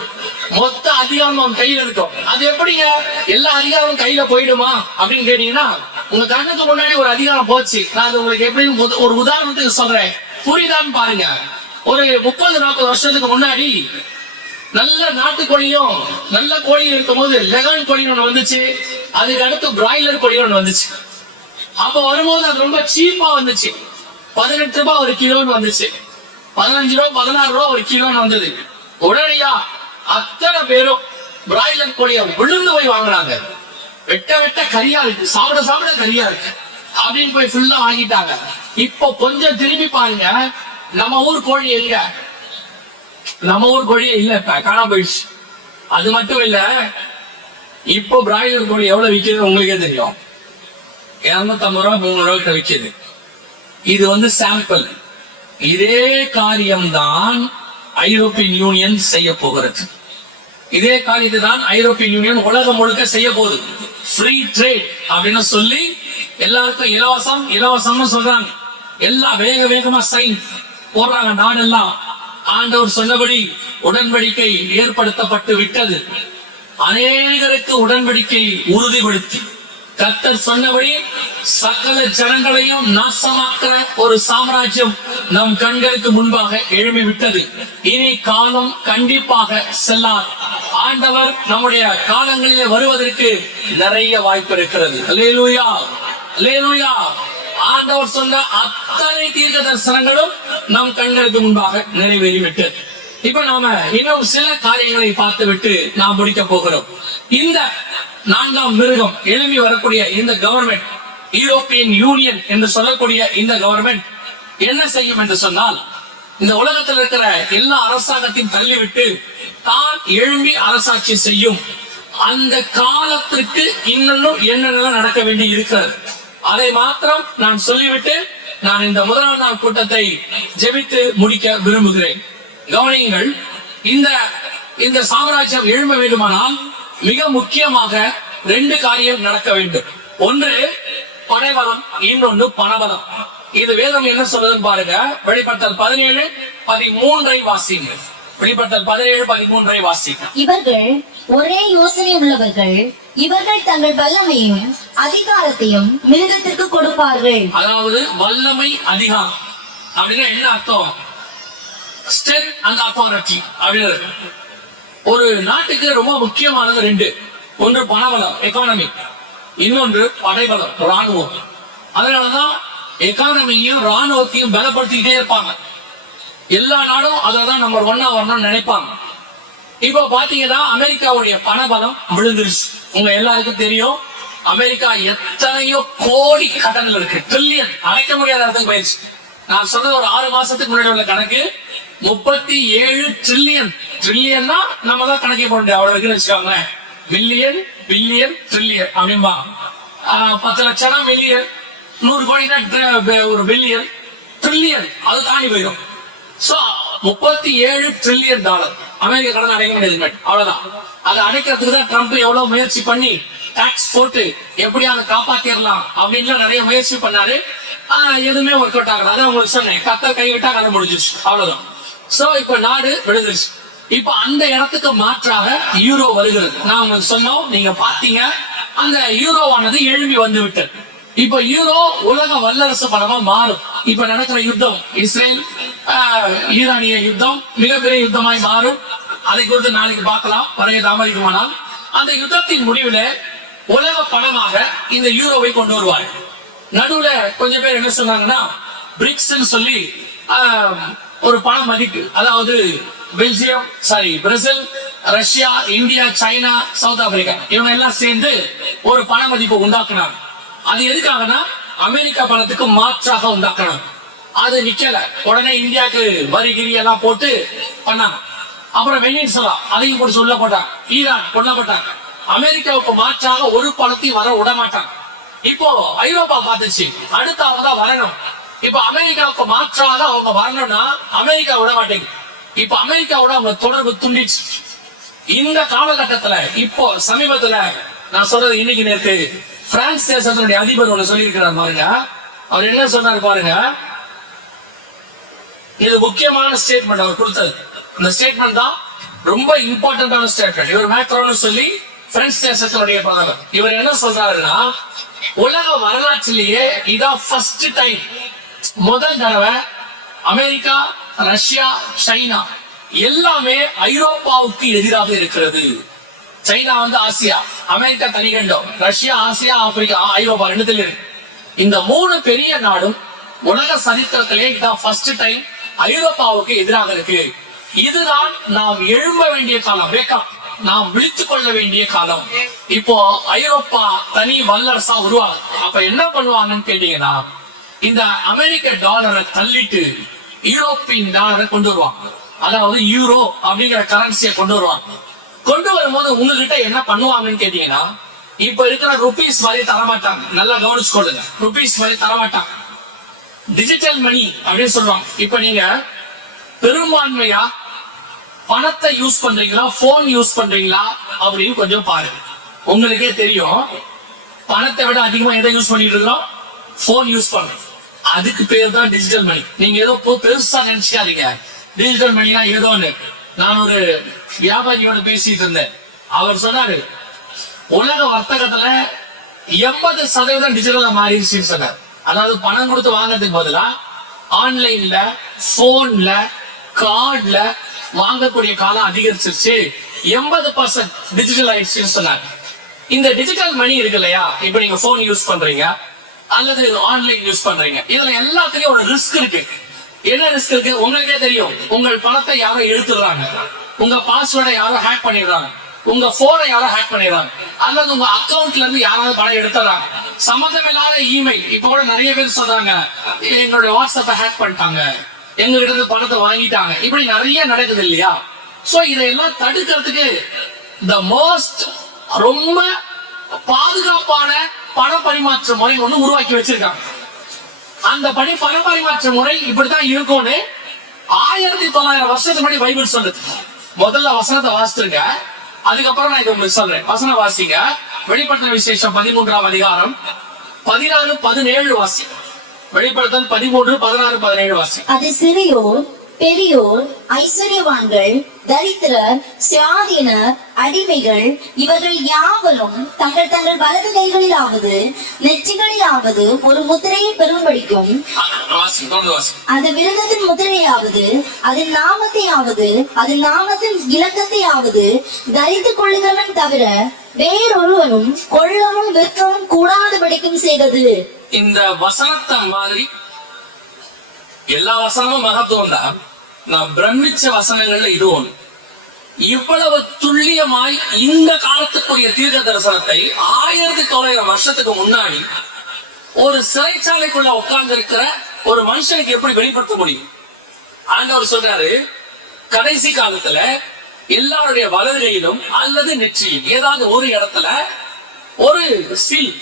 மொத்த அதிகாரம் அவன் கையில இருக்கும். அது எப்படிங்க எல்லா அதிகாரமும் கையில போயிடுமா அப்படின்னு கேட்டீங்கன்னா, உங்க கண்ணுக்கு முன்னாடி ஒரு அதிகாரம் போச்சு. நான் அது உங்களுக்கு எப்படி ஒரு உதாரணத்துக்கு சொல்றேன், புரியுதான்னு பாருங்க. ஒரு 30-40 வருஷத்துக்கு முன்னாடி நல்ல நாட்டுக்கோழியும் நல்ல கோழியும் இருக்கும் போது லெகன் கோழி ஒண்ணு வந்துச்சு. அதுக்கு அடுத்து பிராய்லர் கோழி ஒண்ணு வந்துச்சு. அப்ப வரும்போது அது ரொம்ப சீப்பா வந்துச்சு. 18 ரூபாய் ஒரு கிலோன்னு வந்துச்சு, 15 ரூபாய் 16 ரூபாய் ஒரு கிலோன்னு வந்தது. உடனடியா அத்தனை பேரும் பிராய்லர் கோழியை விழுந்து போய் வாங்கினாங்க. வெட்ட கரியா இருக்கு, சாப்பிட கரியா இருக்கு அப்படின்னு போய் ஃபுல்லா வாங்கிட்டாங்க. இப்போ கொஞ்சம் திரும்பி பாருங்க, நம்ம ஊர் கோழி எங்க? நம்ம ஊர் கோழி இல்ல, காணாம போயிடுச்சு. அது மட்டும் இல்ல, இப்போ பிராய்லர் கோழி எவ்வளவு விற்கிறது உங்களுக்கே தெரியும். 250 ரூபாய் 300 ரூபாய்க்கு விற்கிறது. இது சாம்பிள். இதே காரியம்தான் ஐரோப்பியன் யூனியன் செய்ய போகிறது. இதே காரியத்தை தான் ஐரோப்பியன் யூனியன் உலகம் முழுக்க செய்ய போகுது. ஃப்ரீ ட்ரேட் அப்படின்னு சொல்லி எல்லாருக்கும் இலவசம்னு சொல்றாங்க. எல்லாம் வேகமா சைன் போடுறாங்க நாடெல்லாம். ஆண்டவர் சொன்னபடி உடன்படிக்கை ஏற்படுத்தப்பட்டு விட்டது. அநேகருக்கு உடன்படிக்கை உறுதிப்படுத்தி கர்த்தர் சொன்னபடி சகல ஜனங்களையும் நாசமாக்குற ஒரு சாம்ராஜ்யம் நம் கண்களுக்கு முன்பாக எழுப்பி விட்டது. இனி காலம் கண்டிப்பாக செல்லாது. ஆண்டவர் நம்முடைய காலங்களிலே வருவதற்கு நிறைய வாய்ப்பு இருக்கிறது. அல்லேலூயா, அல்லேலூயா. ஆண்டவர் சொன்ன அத்தனை தீர்க்க தரிசனங்களும் நம் கண்களுக்கு முன்பாக நிறைவேறிவிட்டது. இப்ப நாம இன்னும் சில காரியங்களை பார்த்து விட்டு நாம் முடிக்க போகிறோம். இந்த 4ஆம் மிருகம் எழுப்பி வரக்கூடிய இந்த கவர்மெண்ட், யூரோப்பியன் யூனியன் என்று சொல்லக்கூடிய இந்த கவர்மெண்ட் என்ன செய்யும் என்று சொன்னால், இந்த உலகத்தில் இருக்கிற எல்லா அரசாங்கத்தையும் தள்ளிவிட்டு தான் எழும்பி அரசாட்சி செய்யும். அந்த காலத்திற்கு இன்னும் என்னென்ன நடக்க வேண்டி இருக்கிறது அதை மாத்திரம் நான் சொல்லிவிட்டு நான் இந்த 1ஆம் நாள் கூட்டத்தை ஜெபித்து முடிக்க விரும்புகிறேன். கவனியுங்கள், இந்த சாம்ராஜ்யம் எழும்ப வேண்டுமானால் மிக முக்கியமாக 2 காரியம் நடக்க வேண்டும். ஒன்று படைபலம், இன்னொன்று பணபலம். இது வேதம் என்ன சொல்லுதுன்னு பாருங்க. வெளிப்படுத்தல் 17:13 வாசிங்க. வெளிப்படுத்தல் 17:13 வாசிங்க. இவர்கள் ஒரே யோசனை உள்ளவர்கள், இவர்கள் தங்கள் வல்லமையும் அதிகாரத்தையும் மிருகத்திற்கு கொடுப்பார்கள். அதாவது வல்லமை, அதிகாரம் அப்படின்னா என்ன அர்த்தம்? ஸ்ட்ரென்த் அண்ட் அத்தாரிட்டி அப்படின்னு. ஒரு நாட்டுக்கு ரொம்ப முக்கியமானது 2. ஒன்று பணபலம், எக்கானமி, இன்னொன்று படைபலம், ராணுவம். அதனாலதான் எக்கானமியும் ராணுவத்தையும் பலப்படுத்திக்கிட்டே இருப்பாங்க. எல்லா நாடும் அததான் நம்பர் 1 வரணும்னு நினைப்பாங்க. இப்ப பாத்தீங்கன்னா அமெரிக்காவுடைய பணபலம் விழுந்துருச்சு. உங்க எல்லாருக்கும் தெரியும், அமெரிக்கா எத்தனையோ கோடி கடன்கள் இருக்கு, ட்ரில்லியன், அடைக்க முடியாத இடத்துக்கு போயிடுச்சு. நான் சொன்னது ஒரு 6 மாசத்துக்கு முன்னாடி உள்ள கணக்கு 37 ட்ரில்லியன். ட்ரில்லியன்னா நம்ம தான் கணக்கே போட முடியாது, அவ்வளவு இருக்குன்னு வச்சுக்கோங்க. Million, billion, trillion அப்படின்பா. 10 லட்சம் மில்லியன், 100 கோடி ஒரு பில்லியன், ட்ரில்லியன் அது தாண்டி போயிடும். சோ 37 ட்ரில்லியன் டாலர் அமெரிக்க கடன் அடைக்க முடியாது. அவ்வளவுதான். அதை அடைக்கிறதுக்கு தான் ட்ரம்ப் எவ்வளவு முயற்சி பண்ணி டாக்ஸ் போட்டு எப்படியாவது காப்பாத்திரலாம் அப்படின்னு நிறைய முயற்சி பண்ணாரு. எதுவுமே ஒர்க் அவுட் ஆகல. அதான் உங்களுக்கு சொன்னேன், கத்த கைவிட்டா கதை முடிஞ்சிருச்சு, அவ்வளவுதான். சோ இப்ப நாடு விழுந்துருச்சு. இப்ப அந்த இடத்துக்கு மாற்றாக யூரோ வருகிறது. நான் உங்களுக்கு சொன்னோம், நீங்க பாத்தீங்க, அந்த யூரோவானது எழும்பி வந்து விட்டது. இப்ப யூரோ உலக வல்லரசு பணமா மாறும். இப்ப நடக்கிற யுத்தம், இஸ்ரேல் ஈரானிய யுத்தம் மிகப்பெரிய யுத்தமாய் மாறும். அதை குறித்து நாளைக்கு பார்க்கலாம், வரைய தாமதிக்குமானால். அந்த யுத்தத்தின் முடிவில் உலக பணமாக இந்த யூரோவை கொண்டு வருவார். நடுவுல கொஞ்சம் பேர் என்ன சொன்னாங்கன்னா, பிரிக்ஸ் சொல்லி ஒரு பண மதிப்பு, அதாவது Belgium, Brazil, Russia, India, China, south Africa இவங்க எல்லாம் சேர்ந்து ஒரு பண மதிப்பு உண்டாக்குனாங்க. அது எதுக்காகனா அமெரிக்கா பணத்துக்கு மாற்றாக உண்டாக்கணும். அது நிக்கல. உடனே இந்தியாவுக்கு வரிகிரி எல்லாம் போட்டு பண்ணாங்க. அப்புறம் வெனிசுலா அதையும் போட்டு சொல்ல போட்டாங்க. ஈரான் கொல்லப்பட்டாங்க. அமெரிக்காவுக்கு மாற்றாக ஒரு பணத்தையும் வர விட மாட்டாங்க. இப்போ ஐரோப்பா பார்த்துச்சு, அடுத்த அவங்க தான் வரணும். இப்ப அமெரிக்காவுக்கு மாற்றாக அவங்க வரணும்னா அமெரிக்கா விட மாட்டேங்குது. இப்ப அமெரிக்காவோட அவங்க தொடர்பு துண்டிச்சு. இந்த காலகட்டத்துல இப்போ சமீபத்துல நான் சொல்றது இன்னைக்கு நேற்று பிரான்ஸ் தேசத்தினுடைய அதிபர் ஒண்ணு சொல்லியிருக்கிறார் பாருங்க. அவர் என்ன சொன்னார் பாருங்க. இது முக்கியமான ஸ்டேட்மெண்ட் அவர் கொடுத்தது. இந்த ஸ்டேட்மெண்ட் தான் ரொம்ப இம்பார்ட்டன்டான ஸ்டேட்மெண்ட். இவர் மேக்ரோன்னு சொல்லி பிரான்ஸ் தேசத்தினுடைய பிரதமர். இவர் என்ன சொல்றாருன்னா, உலக வரலாற்றிலேயே இதான் ஃபர்ஸ்ட் டைம், முதல் தடவை அமெரிக்கா, ரஷ்யா, சைனா எல்லாமே ஐரோப்பாவுக்கு எதிராக இருக்கிறது. சைனா ஆசியா, அமெரிக்கா தனிகண்டம், ரஷ்யா, ஆசியா, ஆப்பிரிக்கா, ஐரோப்பா 2 இருக்கு. இந்த 3 பெரிய நாடும் உலக சரித்திரத்திலே இதான் ஃபர்ஸ்ட் டைம் ஐரோப்பாவுக்கு எதிராக இருக்கு. இதுதான் நாம் எழும்ப வேண்டிய காலம், நாம் விழித்துக் கொள்ள வேண்டிய காலம். இப்போ ஐரோப்பா தனி வல்லரசா உருவாகும். அப்ப என்ன பண்ணுவாங்கன்னு கேட்டீங்கன்னா, இந்த அமெரிக்க டாலரை தள்ளிட்டு யூரோப்பியன் டாலரை கொண்டு வருவாங்க. அதாவது யூரோ அப்படிங்கிற கரன்சியை கொண்டு வருவாங்க. கொண்டு வரும்போது உங்ககிட்ட என்ன பண்ணுவாங்கன்னு கேட்டீங்கன்னா, இப்ப இருக்கிற ருபீஸ் மாதிரி தரமாட்டாங்க. நல்லா கவனிச்சுக்கொள்ளுங்க, ருபீஸ் மாதிரி தரமாட்டாங்க. டிஜிட்டல் மணி அப்படின்னு சொல்லுவாங்க. இப்ப நீங்க பெரும்பான்மையா பணத்தை யூஸ் பண்றீங்களா, போன் யூஸ் பண்றீங்களா அப்படின்னு கொஞ்சம் பாருங்க. உங்களுக்கே தெரியும், பணத்தை விட அதிகமா எதை யூஸ் பண்ணிட்டு இருக்கோம்? போன் யூஸ் பண்றோம். அதுக்கு பேர் தான் டிஜிட்டல் மணி. நீங்க ஏதோ பெருசா நினைச்சுக்காதீங்க. டிஜிட்டல் மணினா ஏதோ ஒண்ணு. நான் ஒரு வியாபாரியோட பேசிட்டு இருந்தேன். அவர் சொன்னாரு, உலக வர்த்தகத்துல 80% டிஜிட்டலா மாறிடுச்சுன்னு சொன்னார். அதாவது பணம் கொடுத்து வாங்கறதுக்கு பதிலா ஆன்லைன்ல, போன்ல, கார்டுல வாங்கக்கூடிய காலம் அதிகரிச்சிருச்சு. 80% டிஜிட்டல் ஆயிடுச்சுன்னு சொன்னாங்க. இந்த டிஜிட்டல் மணி இருக்கு இல்லையா, இப்ப நீங்க போன் யூஸ் பண்றீங்க அல்லது ஆன்லைன் யூஸ் பண்றீங்க, இதுல எல்லாத்துலயும் ஒரு ரிஸ்க் இருக்கு. என்ன ரிஸ்க் இருக்கு? உங்களுக்கே தெரியும். உங்கள் பணத்தை யாரோ எடுத்துடுறாங்க, உங்க பாஸ்வேர்டை யாரோ ஹேக் பண்ணிடுறாங்க, உங்க போனை யாரோ ஹேக் பண்ணிடுறாங்க, அல்லது உங்க அக்கௌண்ட்ல இருந்து யாராவது பணம் எடுத்துறாங்க. சம்மந்தமில்லாத இமெயில். இப்ப கூட நிறைய பேர் சொல்றாங்க, எங்களுடைய வாட்ஸ்அப்பை ஹேக் பண்ணிட்டாங்க, எங்க கிட்ட இருந்து பணத்தை வாங்கிட்டாங்க. இப்படி நிறைய நடக்குது இல்லையா? சோ இதையெல்லாம் தடுக்கிறதுக்கு த மோஸ்ட் ரொம்ப பாதுகாப்பான பண பரிமாற்ற முறை ஒண்ணு உருவாக்கி வச்சிருக்காங்க. அந்த பண பரிமாற்ற முறை இப்படித்தான் இருக்கும்னு 1900 வருஷத்துக்கு முன்னாடி பைபிள் சொல்லுது. முதல்ல வசனத்தை வாசிச்சிருங்க. அதுக்கப்புறம் நான் இதை உங்களுக்கு சொல்றேன். வசனம் வாசிங்க. வெளிப்படுத்தின விசேஷம் 13ஆம் அதிகாரம் 16, 17 வாசி. வெளிப்படுத்தல் 13, 16, 17 வாசி. அது சிறியோர், பெரியோர், ஐஸ்வர்யவான்கள், தரித்திரர், சுயாதீனர், அடிமைகள், இவர்கள் யாவரும் தங்கள் தங்கள் வலது கைகளிலாவது நெற்றிகளிலாவது ஒரு முத்திரையை பெறும்படிக்கும் வாசி, தொடர்ந்து வாசி. அது விருந்தத்தின் முத்திரையாவது அதன் நாமத்தையாவது அதன் நாமத்தின் இலக்கத்தையாவது தரித்துக் கொள்ளுகிறவன் தவிர வேறொருவனும் கொள்ளவும் விற்கவும் கூடாதபடிக்கும் செய்தது. இந்த வசனத்தை மாதிரி எல்லா வசனமும் மகத்துவம் தான். நான் பிரமிச்ச வசனங்கள்ல இது ஒண்ணு. இவ்வளவு துல்லியமாய் இந்த காலத்துக்குரிய தீர்க்க தரிசனத்தை 1900 வருஷத்துக்கு முன்னாடி ஒரு சிறைச்சாலைக்குள்ள உட்கார்ந்து இருக்கிற ஒரு மனுஷனுக்கு எப்படி வெளிப்படுத்த முடியும்? ஆண்டவர் சொல்றாரு, கடைசி காலத்துல எல்லாருடைய வலதுகையிலும் அல்லது நெற்றியில் ஏதாவது ஒரு இடத்துல ஒரு சீல்,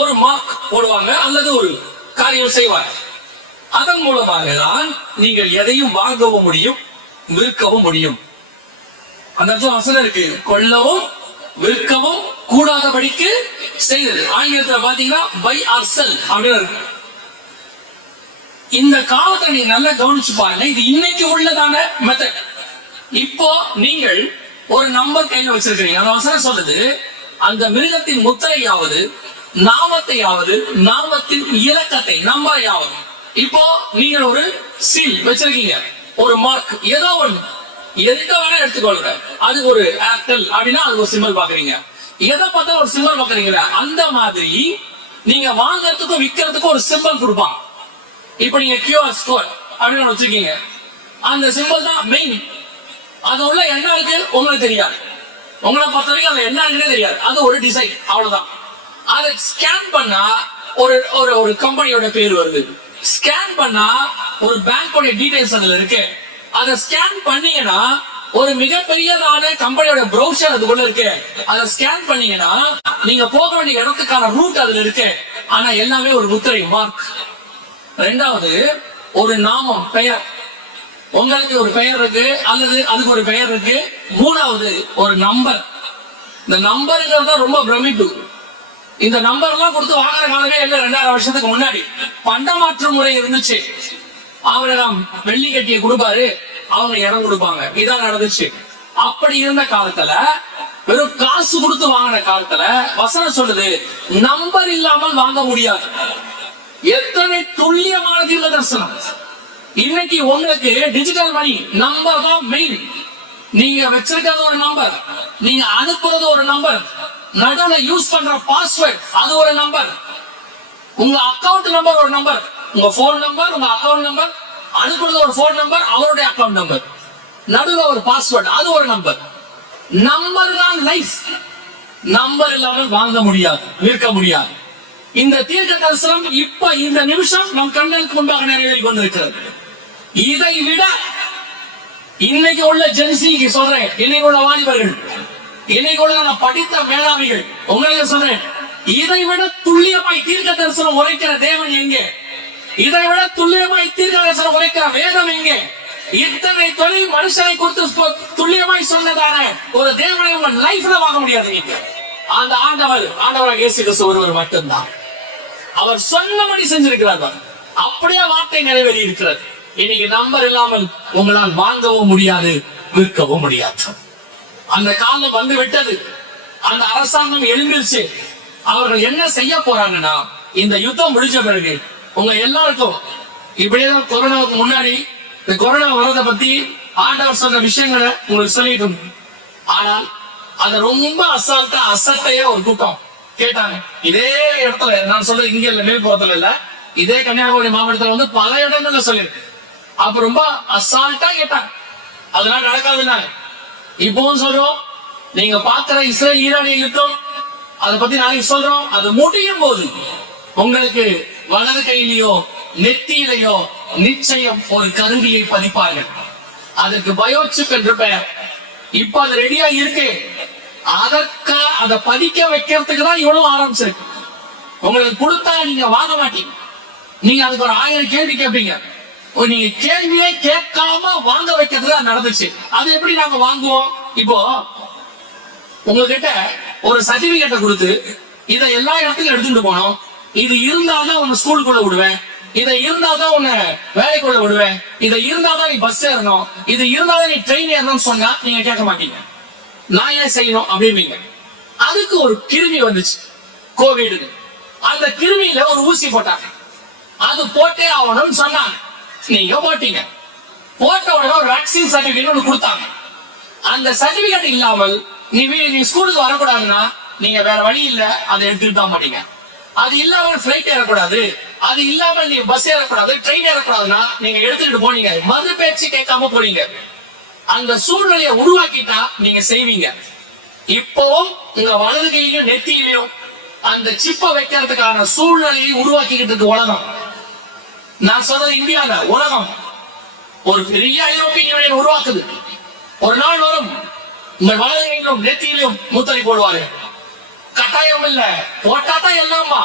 ஒரு மார்க் போடுவாங்க அல்லது ஒரு காரியம் செய்வாங்க. அதன் மூலமாக தான் நீங்கள் எதையும் வாங்கவும் முடியும், விற்கவும் முடியும். அந்த இடத்துல வசனம் இருக்கு, கொள்ளவும் விற்கவும் கூடாதபடிக்கு செய்தது. ஆங்கிலத்துல பாத்தீங்கன்னா பை ஆர் செல் அப்படின்னு இருக்கு. இந்த காலத்தை நீங்க நல்லா கவனிச்சு பாருங்க. இது இன்னைக்கு உள்ளதான மெத்தட். இப்போ நீங்கள் ஒரு நம்பர் கையில வச்சிருக்கீங்க. அந்த வசனம் சொல்லுது, அந்த மிருகத்தின் முத்திரையாவது நாமத்தையாவது நாமத்தின் இலக்கத்தை நம்பரையாவது. இப்போ நீங்க ஒரு சீல் வச்சிருக்கீங்க, ஒரு மார்க், ஏதோ ஒண்ணு, எந்த வேணா எடுத்துக்கொள்ற. அது ஒரு ஏர்டெல் அப்படின்னா அது ஒரு சிம்பிள் பாக்குறீங்க. எதை பார்த்தா ஒரு சிம்பிள் பாக்குறீங்களா? அந்த மாதிரி நீங்க வாங்கறதுக்கும் விற்கிறதுக்கும் ஒரு சிம்பிள் கொடுப்பாங்க. இப்ப நீங்க கியூஆர் ஸ்கோர் அப்படின்னு வச்சிருக்கீங்க, அந்த சிம்பிள் தான் மெயின். அது உள்ள என்ன இருக்கு உங்களுக்கு தெரியாது. உங்களை பொறுத்த வரைக்கும் அது என்ன இருக்குன்னே தெரியாது. அது ஒரு டிசைன், அவ்வளவுதான். அதை ஸ்கேன் பண்ணா ஒரு ஒரு கம்பெனியோட பேர் வருது. ஸ்கேன் பண்ணா ஒரு பேங்கோட டீடைல்ஸ் அதுல இருக்கு. அதை ஸ்கேன் பண்ணீங்கன்னா ஒரு மிகப்பெரியதான கம்பெனியோட ப்ரௌசர் அதுக்குள்ள இருக்கு. அதை ஸ்கேன் பண்ணீங்கன்னா நீங்க போக வேண்டிய இடத்துக்கான ரூட் அதுல இருக்கு. ஆனா எல்லாமே ஒரு முத்திரை, மார்க். ரெண்டாவது, ஒரு நாமம், பெயர். உங்களுக்கு ஒரு பெயர் இருக்கு அல்லது அதுக்கு ஒரு பெயர் இருக்கு. மூணாவது, ஒரு நம்பர். இந்த நம்பருங்கிறது ரொம்ப பிரமிப்பு. இந்த நம்பர் எல்லாம் கொடுத்து வாங்குற காலமே இல்ல. 2000 வருஷத்துக்கு முன்னாடி பண்டமாற்று முறை இருந்துச்சு. அவரிடம் வெள்ளி கட்டியை கொடுப்பாரு, அவங்க இடம் கொடுப்பாங்க. இதான் நடந்துச்சு. அப்படி இருந்த காலத்துல, வெறும் காசு கொடுத்து வாங்கின காலத்துல வசனம் சொல்லுது, நம்பர் இல்லாமல் வாங்க முடியாது. எத்தனை துல்லியமான தீர்க்க தரிசனம்! இன்னைக்கு உங்களுக்கு டிஜிட்டல் மணி, நம்பர் தான் மெயின். நீங்க வச்சிருக்கிறது ஒரு நம்பர், நீங்க அனுப்புறது ஒரு நம்பர், நடுவுல யூஸ் பண்ற பாஸ்வேர்ட் அது ஒரு நம்பர், உங்க அக்கவுண்ட் நம்பர் ஒரு நம்பர், உங்க போன் நம்பர், உங்க அக்கவுண்ட் நம்பர், அனுப்புறது ஒரு போன் நம்பர், அவருடைய அக்கவுண்ட் நம்பர், நடுவுல ஒரு பாஸ்வேர்ட் அது ஒரு நம்பர். நம்பர் தான் லைஃப். நம்பர் இல்லாமல் வாங்க முடியாது, விற்க முடியாது. இந்த தீர்க்க தரிசனம் இப்ப இந்த நிமிஷம் நம் கண்களுக்கு முன்பாக நிறைவேறி கொண்டிருக்கிறது. இதை விட இன்னைக்கு உள்ள ஜென்சிக்கு சொல்றேன், இன்னைக்கு உள்ள வாலிபர்கள், இன்னைக்கு உள்ள படித்த மேலாவிகள், உங்களுக்கு சொல்றேன், இதை விட துல்லியமாய் தீர்க்க தரிசனம் உரைக்கிற தேவன் எங்கே? இதை விட துல்லியமாய் தீர்க்க தரிசனம் உரைக்கிற வேதம் எங்கே? இத்தனை தொழில் மனுஷனை குறித்து துல்லியமாய் சொன்னதான ஒரு தேவனை உங்க லைஃப்ல வாங்க முடியாது. நீங்க அந்த ஆண்டவராக இயேசு கிறிஸ்து ஒருவர் மட்டும்தான். அவர் சொன்னபடி செஞ்சிருக்கிறார். அப்படியே வார்த்தை நிறைவேறி இருக்கிறது. இன்னைக்கு நம்பர் இல்லாமல் உங்களால் வாங்கவும் முடியாது, விற்கவும் முடியாது. அந்த காலம் வந்து விட்டது. அந்த அரசாங்கம் எழுந்திருச்சு. அவர்கள் என்ன செய்ய போறாங்கன்னா, இந்த யுத்தம் முடிஞ்ச பிறகு உங்க எல்லாருக்கும் இப்படியேதான் கொரோனாவுக்கு முன்னாடி இந்த கொரோனா வரதை பத்தி ஆண்டவர் சொன்ன விஷயங்களை உங்களுக்கு சொல்லிட்டு, ஆனால் அதை ரொம்ப அசால்ட்டா அசட்டையா ஒரு கூட்டம் கேட்டாங்க. இதே இடத்துல நான் சொல்றது இங்க இல்ல, மேல்புறத்துல இல்ல, இதே கன்னியாகுமரி மாவட்டத்துல வந்து பல இடங்கள்ல சொல்லிருக்கு. அப்ப ரொம்ப அசால்ட்டா கேட்டாங்க. அதனால நடக்காதுன்னாங்க. இப்பவும் சொல்றோம், நீங்க பாக்குற இஸ்ரேல் ஈரானிய யுத்தம் அதை பத்தி நாளைக்கு சொல்றோம். அது முடியும் போது உங்களுக்கு வலது கையிலேயோ நெத்தியிலேயோ நிச்சயம் ஒரு கருவியை பதிப்பார்கள். அதுக்கு பயோசிப் என்று பெயர். இப்ப அது ரெடியா இருக்கு. அதை பதிக்க வைக்கிறதுக்கு தான் இவ்வளவு ஆரம்பிச்சிருக்கு. உங்களுக்கு கொடுத்தா நீங்க வாங்க மாட்டீங்க. நீங்க அதுக்கு ஒரு 1000 கேள்வி கேட்பீங்க. நீங்க கேள்வியே கேட்காம வாங்க வைக்கிறது நடந்துச்சு. அது எப்படி நாங்க வாங்குவோம்? இப்போ உங்ககிட்ட ஒரு சர்டிபிகேட்டை கொடுத்து இதை எல்லா இடத்துக்கும் எடுத்துட்டு போனோம், இது இருந்தாதான் உன்னை ஸ்கூலுக்குள்ள விடுவேன், இதை இருந்தாதான் உன்னை வேலைக்குள்ள விடுவேன், இதை இருந்தாதான் நீ பஸ் ஏறணும், இது இருந்தாதான் நீ ட்ரெயின் ஏறணும்னு சொன்னா நீங்க கேட்க மாட்டீங்க. நான் ஏன் செய்யணும் அப்படிம்பீங்க. அதுக்கு ஒரு கிருமி வந்துச்சு, கோவிட். அந்த கிருமியில ஒரு ஊசி போட்டாங்க. அது போட்டே ஆகணும்னு சொன்னாங்க. நீங்க போட்டீங்க. போட்ட உடனே ஒரு வேக்சின் சர்டிபிகேட் ஒன்று கொடுத்தாங்க. அந்த சர்டிபிகேட் இல்லாமல் நீ ஸ்கூலுக்கு வரக்கூடாதுன்னா நீங்க வேற வழி இல்ல, அதை எடுத்துட்டு தான் மாட்டீங்க. அது இல்லாமல் பிளைட் ஏறக்கூடாது, அது இல்லாமல் நீ பஸ் ஏறக்கூடாது, ட்ரெயின் ஏறக்கூடாதுன்னா நீங்க எடுத்துட்டு போனீங்க. மறு பேச்சு கேட்காம போறீங்க. அந்த சூழ்நிலையை உருவாக்கிட்டா நீங்க செய்வீங்க. இப்பவும் உங்க வலது கையிலும் நெத்தியிலையும் அந்த சிப்பை வைக்கிறதுக்கான சூழ்நிலையை உருவாக்கிக்கிட்டு இருக்கு உலகம். நான் சொல்றது இந்தியால உலகம் ஒரு பெரிய ஐரோப்பிய யூனியன் உருவாக்குது. ஒரு நாள் வரும் உங்கள் வலது கையிலும் நெத்தியிலும் முத்திரை போடுவாரு. கட்டாயம் இல்ல, போட்டாதான் எல்லாமா.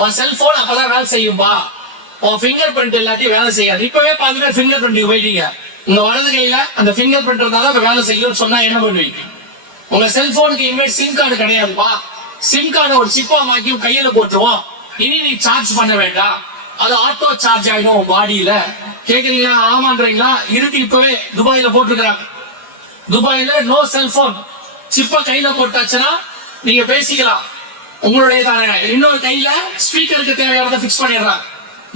உன் செல்போன் அப்பதான் வேலை செய்யும்பா, உன் பிங்கர் பிரிண்ட் எல்லாத்தையும் வேலை செய்யாது. இப்பவே பாத்துட்டு பிங்கர் பிரிண்ட் போயிட்டீங்க. உங்க வலது கையில அந்த பிங்கர் பிரிண்ட் இருந்தாதான் வேலை செய்யும் சொன்னா என்ன பண்ணுவீங்க? உங்க செல்போனுக்கு இனிமேல் சிம் கார்டு கிடையாதுப்பா, சிம் கார்டு ஒரு சிப்பா மாக்கி கையில போட்டுருவோம், இனி நீ சார்ஜ் பண்ண வேண்டாம், அது ஆட்டோ சார்ஜ் ஆயிடும் உன் பாடியில. கேக்குறீங்களா? ஆமான்றீங்களா? இருக்கு. இப்பவே துபாயில போட்டிருக்கிறாங்க. துபாயில நோ செல்போன், சிப்ப கையில போட்டாச்சுன்னா நீங்க பேசிக்கலாம். உங்களுடைய இன்னொரு கையில ஸ்பீக்கருக்கு தேவையானதை பிக்ஸ் பண்ணிடுறாங்க.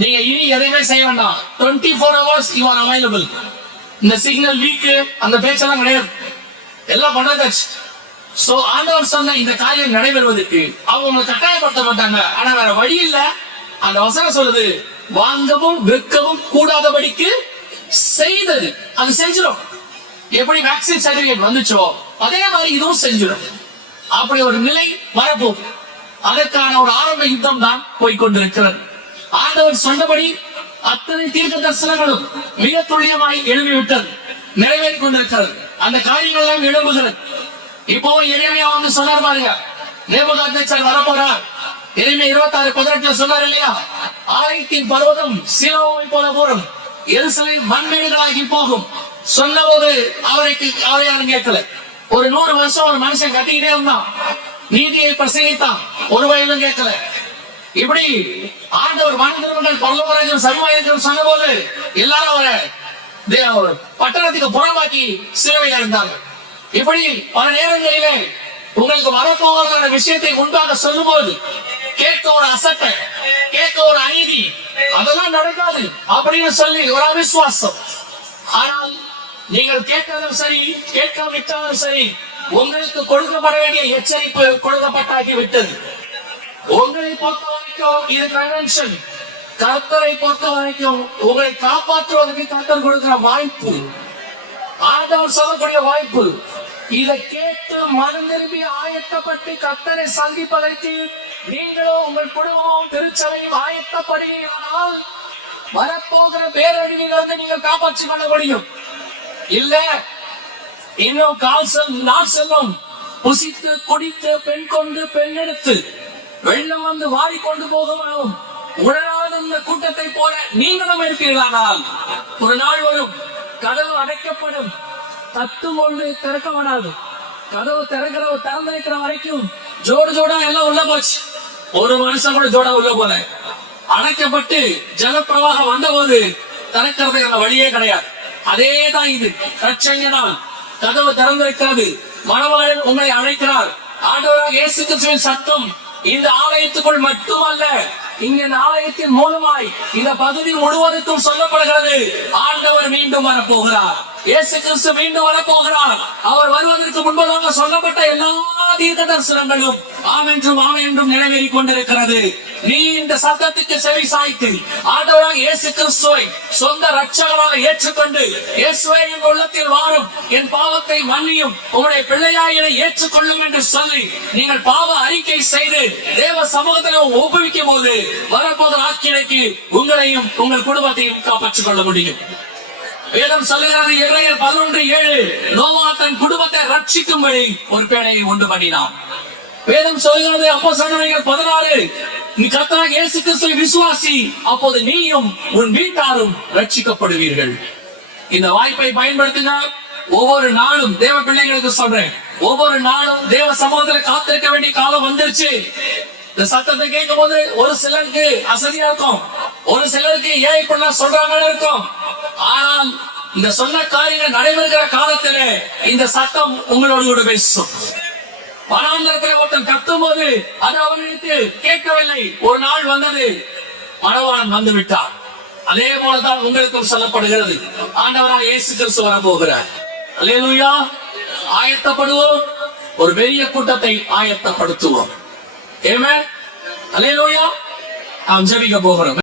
நீங்க இனி எதையுமே செய்ய வேண்டாம். 24 hours you are available. இந்த சிக்னல் வீக் அந்த பேச்செல்லாம் கிடையாது, எல்லாம் பண்ணதாச்சு. சோ ஆண்டவர் சொன்ன இந்த காரியம் நடைபெறுவதற்கு அவங்க கட்டாயப்படுத்த மாட்டாங்க. ஆனா வேற வழி இல்ல. அந்த வசனம் சொல்லுது, வாங்கவும் விற்கவும் கூடாதபடிக்கு செய்தது அது செஞ்சிடும். எப்படி வேக்சின் சர்டிபிகேட் வந்துச்சோ அதே மாதிரி இதுவும் செஞ்சிடும். அப்படி ஒரு நிலை வரப்போகுது. அதற்கான ஒரு ஆரம்ப யுத்தம் தான் போய்கொண்டிருக்கிறது. ஆண்டவர் சொன்னபடி அத்தனை தீர்க்க தரிசனங்களும் மிக துல்லியமாய் எழுதிவிட்டது, நிறைவேறி கொண்டிருக்கிறது. அந்த காரியங்கள் எல்லாம் எழும்புகிறது. இப்போ எரேமியா வந்து சொன்னார் பாருங்க, நேபுகாத்நேச்சர் வரப்போறார். எரேமியா 26:18 சொன்னார் இல்லையா? ஆலயத்தின் பர்வதம் சீலோவை போல போரும், எருசலேம் மண்மேடுகளாகி போகும். சொன்னபோது அவரை யாரும் கேட்கல. ஒரு 100 வருஷம் ஒரு மனுஷன் கட்டிக்கிட்டே இருந்தான், நீதியை பிரசங்கித்தான், ஒரு வயலும் கேட்கல. இப்படி ஆண்டவர் மனிதர்கள் பரலோகராஜ்யம் சர்வாயுதம் சொன்ன போது எல்லாரும் அவரை பட்டணத்துக்கு புறமாக்கி சிலுவையில் இருந்தார்கள். இப்படி பல நேரங்களிலே உங்களுக்கு வரப்போவதான விஷயத்தை முன்பாக சொல்லும் போது கேட்க ஒரு அசட்டை, கேட்க ஒரு அநீதி, அதெல்லாம் நடக்காது அப்படின்னு சொல்லி ஒரு அவிசுவாசம். ஆனால் நீங்கள் கேட்டாலும் சரி கேட்காவிட்டாலும் சரி, உங்களுக்கு கொடுக்கப்பட வேண்டிய எச்சரிப்பு கொடுக்கப்பட்டாகி விட்டது. உங்களை பொறுத்த வரைக்கும் இது கன்வென்ஷன். கர்த்தரை பொறுத்த வரைக்கும் உங்களை காப்பாற்றுவதற்கு கர்த்தர் கொடுக்கிற வாய்ப்பு, ஆண்டவர் சொல்லக்கூடிய வாய்ப்பு. இதை கேட்டு மனம் திரும்பி ஆயத்தப்பட்டு கர்த்தரை சந்திப்பதற்கு நீங்களும் உங்கள் குடும்பமும் திருச்சபையும் ஆயத்தப்படுவீர்களானால் வரப்போகிற பேரழிவிலிருந்து நீங்கள் காப்பாற்றிக் கொள்ள முடியும். இல்ல இன்னும் நாள் செல்லும் புசித்து குடித்து பெண் கொண்டு பெண் எடுத்து வெள்ளம் வந்து வாரிக்கொண்டு போகும் உடனான இந்த கூட்டத்தை போல நீங்களும் இருப்பீர்களானால் ஒரு நாள் வரும், கதவு அடைக்கப்படும், தத்தும் கொண்டு திறக்கப்படாது. கதவு திறந்திருக்கிற வரைக்கும் ஜோடு ஜோடா எல்லாம் உள்ள போச்சு, ஒரு மனுஷன் கூட ஜோடா உள்ள போல. அடைக்கப்பட்டு ஜலப்பிரவாகம் வந்த போது திறக்கிறதுக்கான வழியே கிடையாது. அதேதான் இது. ரட்சணிய நாள், கதவு திறந்திருக்கிறது, மணவாளன் உங்களை அழைக்கிறார். ஆண்டவராக இயேசு கிறிஸ்துவின் சத்தம் இந்த ஆலயத்துக்குள் மட்டுமல்ல, இங்க இந்த ஆலயத்தின் மூலமாய் இந்த பகுதி முழுவதற்கும் சொல்லப்படுகிறது. ஆண்டவர் மீண்டும் வரப்போகிறார், இயேசு கிறிஸ்து மீண்டும் வரப்போகிறார். அவர் வருவதற்கு முன்பதாக சொல்லப்பட்ட எல்லா தீர்க்க தரிசனங்களும் ஆமென்றும் ஆமென்றும் நிறைவேறி கொண்டிருக்கிறது. நீ இந்த சத்தத்துக்கு செவி சாய்த்து ஆண்டவராக இயேசு கிறிஸ்துவை சொந்த ரட்சகராக ஏற்றுக்கொண்டு, இயேசுவே என் உள்ளத்தில் வாரும், என் பாவத்தை மன்னியும், உங்களுடைய பிள்ளையாய் என்னை ஏற்றுக்கொள்ளும் என்று சொல்லி நீங்கள் பாவ அறிக்கை செய்து தேவ சமூகத்தில் ஒப்புவிக்கும் போது வரப்போகிற ஆக்கினைக்கு உங்களையும் உங்கள் குடும்பத்தையும் காப்பாற்றிக் கொள்ள முடியும். வேதம் சொல்லுகிறது, எபிரேயர் 11:7, நோவா தன் குடும்பத்தை ரட்சிக்கும்படி ஒரு பேழையை உண்டு பண்ணினான். வேதம் சொல்லுகிறது, அப்போஸ்தலர்கள் 16, நீ கர்த்தராகிய இயேசு கிறிஸ்துவை விசுவாசி, அப்போது நீயும் உன் வீட்டாரும் ரட்சிக்கப்படுவீர்கள். இந்த வாய்ப்பை பயன்படுத்தினால் ஒவ்வொரு நாளும் தேவ பிள்ளைகளுக்கு சொல்றேன், ஒவ்வொரு நாளும் தேவ சமூகத்துல காத்திருக்க வேண்டிய காலம் வந்துருச்சு. இந்த சத்தத்தை கேட்கும் போது ஒரு சிலருக்கு அசதியா இருக்கும், ஒரு சிலருக்கு ஏன் இப்படிலாம் சொல்றாங்கன்னு இருக்கும். ஆனால் இந்த சொன்ன காரியங்கள் நடைபெறுகிற காலத்துல இந்த சத்தம் உங்களோடு கூட பேசும். வனாந்தரத்தில் ஒருத்தன் கத்தும் போது அது அவர்களுக்கு கேட்கவில்லை. ஒரு நாள் வந்தது, மணவாளன் வந்து விட்டார். அதே போலதான் உங்களுக்கும் சொல்லப்படுகிறது, ஆண்டவராக இயேசு கிறிஸ்து வரப்போகிறார். அல்லேலூயா. ஆயத்தப்படுவோம், ஒரு பெரிய கூட்டத்தை ஆயத்தப்படுத்துவோம். ஆமென். அல்லேலூயா. நாம் ஜெபிக்க போகிறோம்.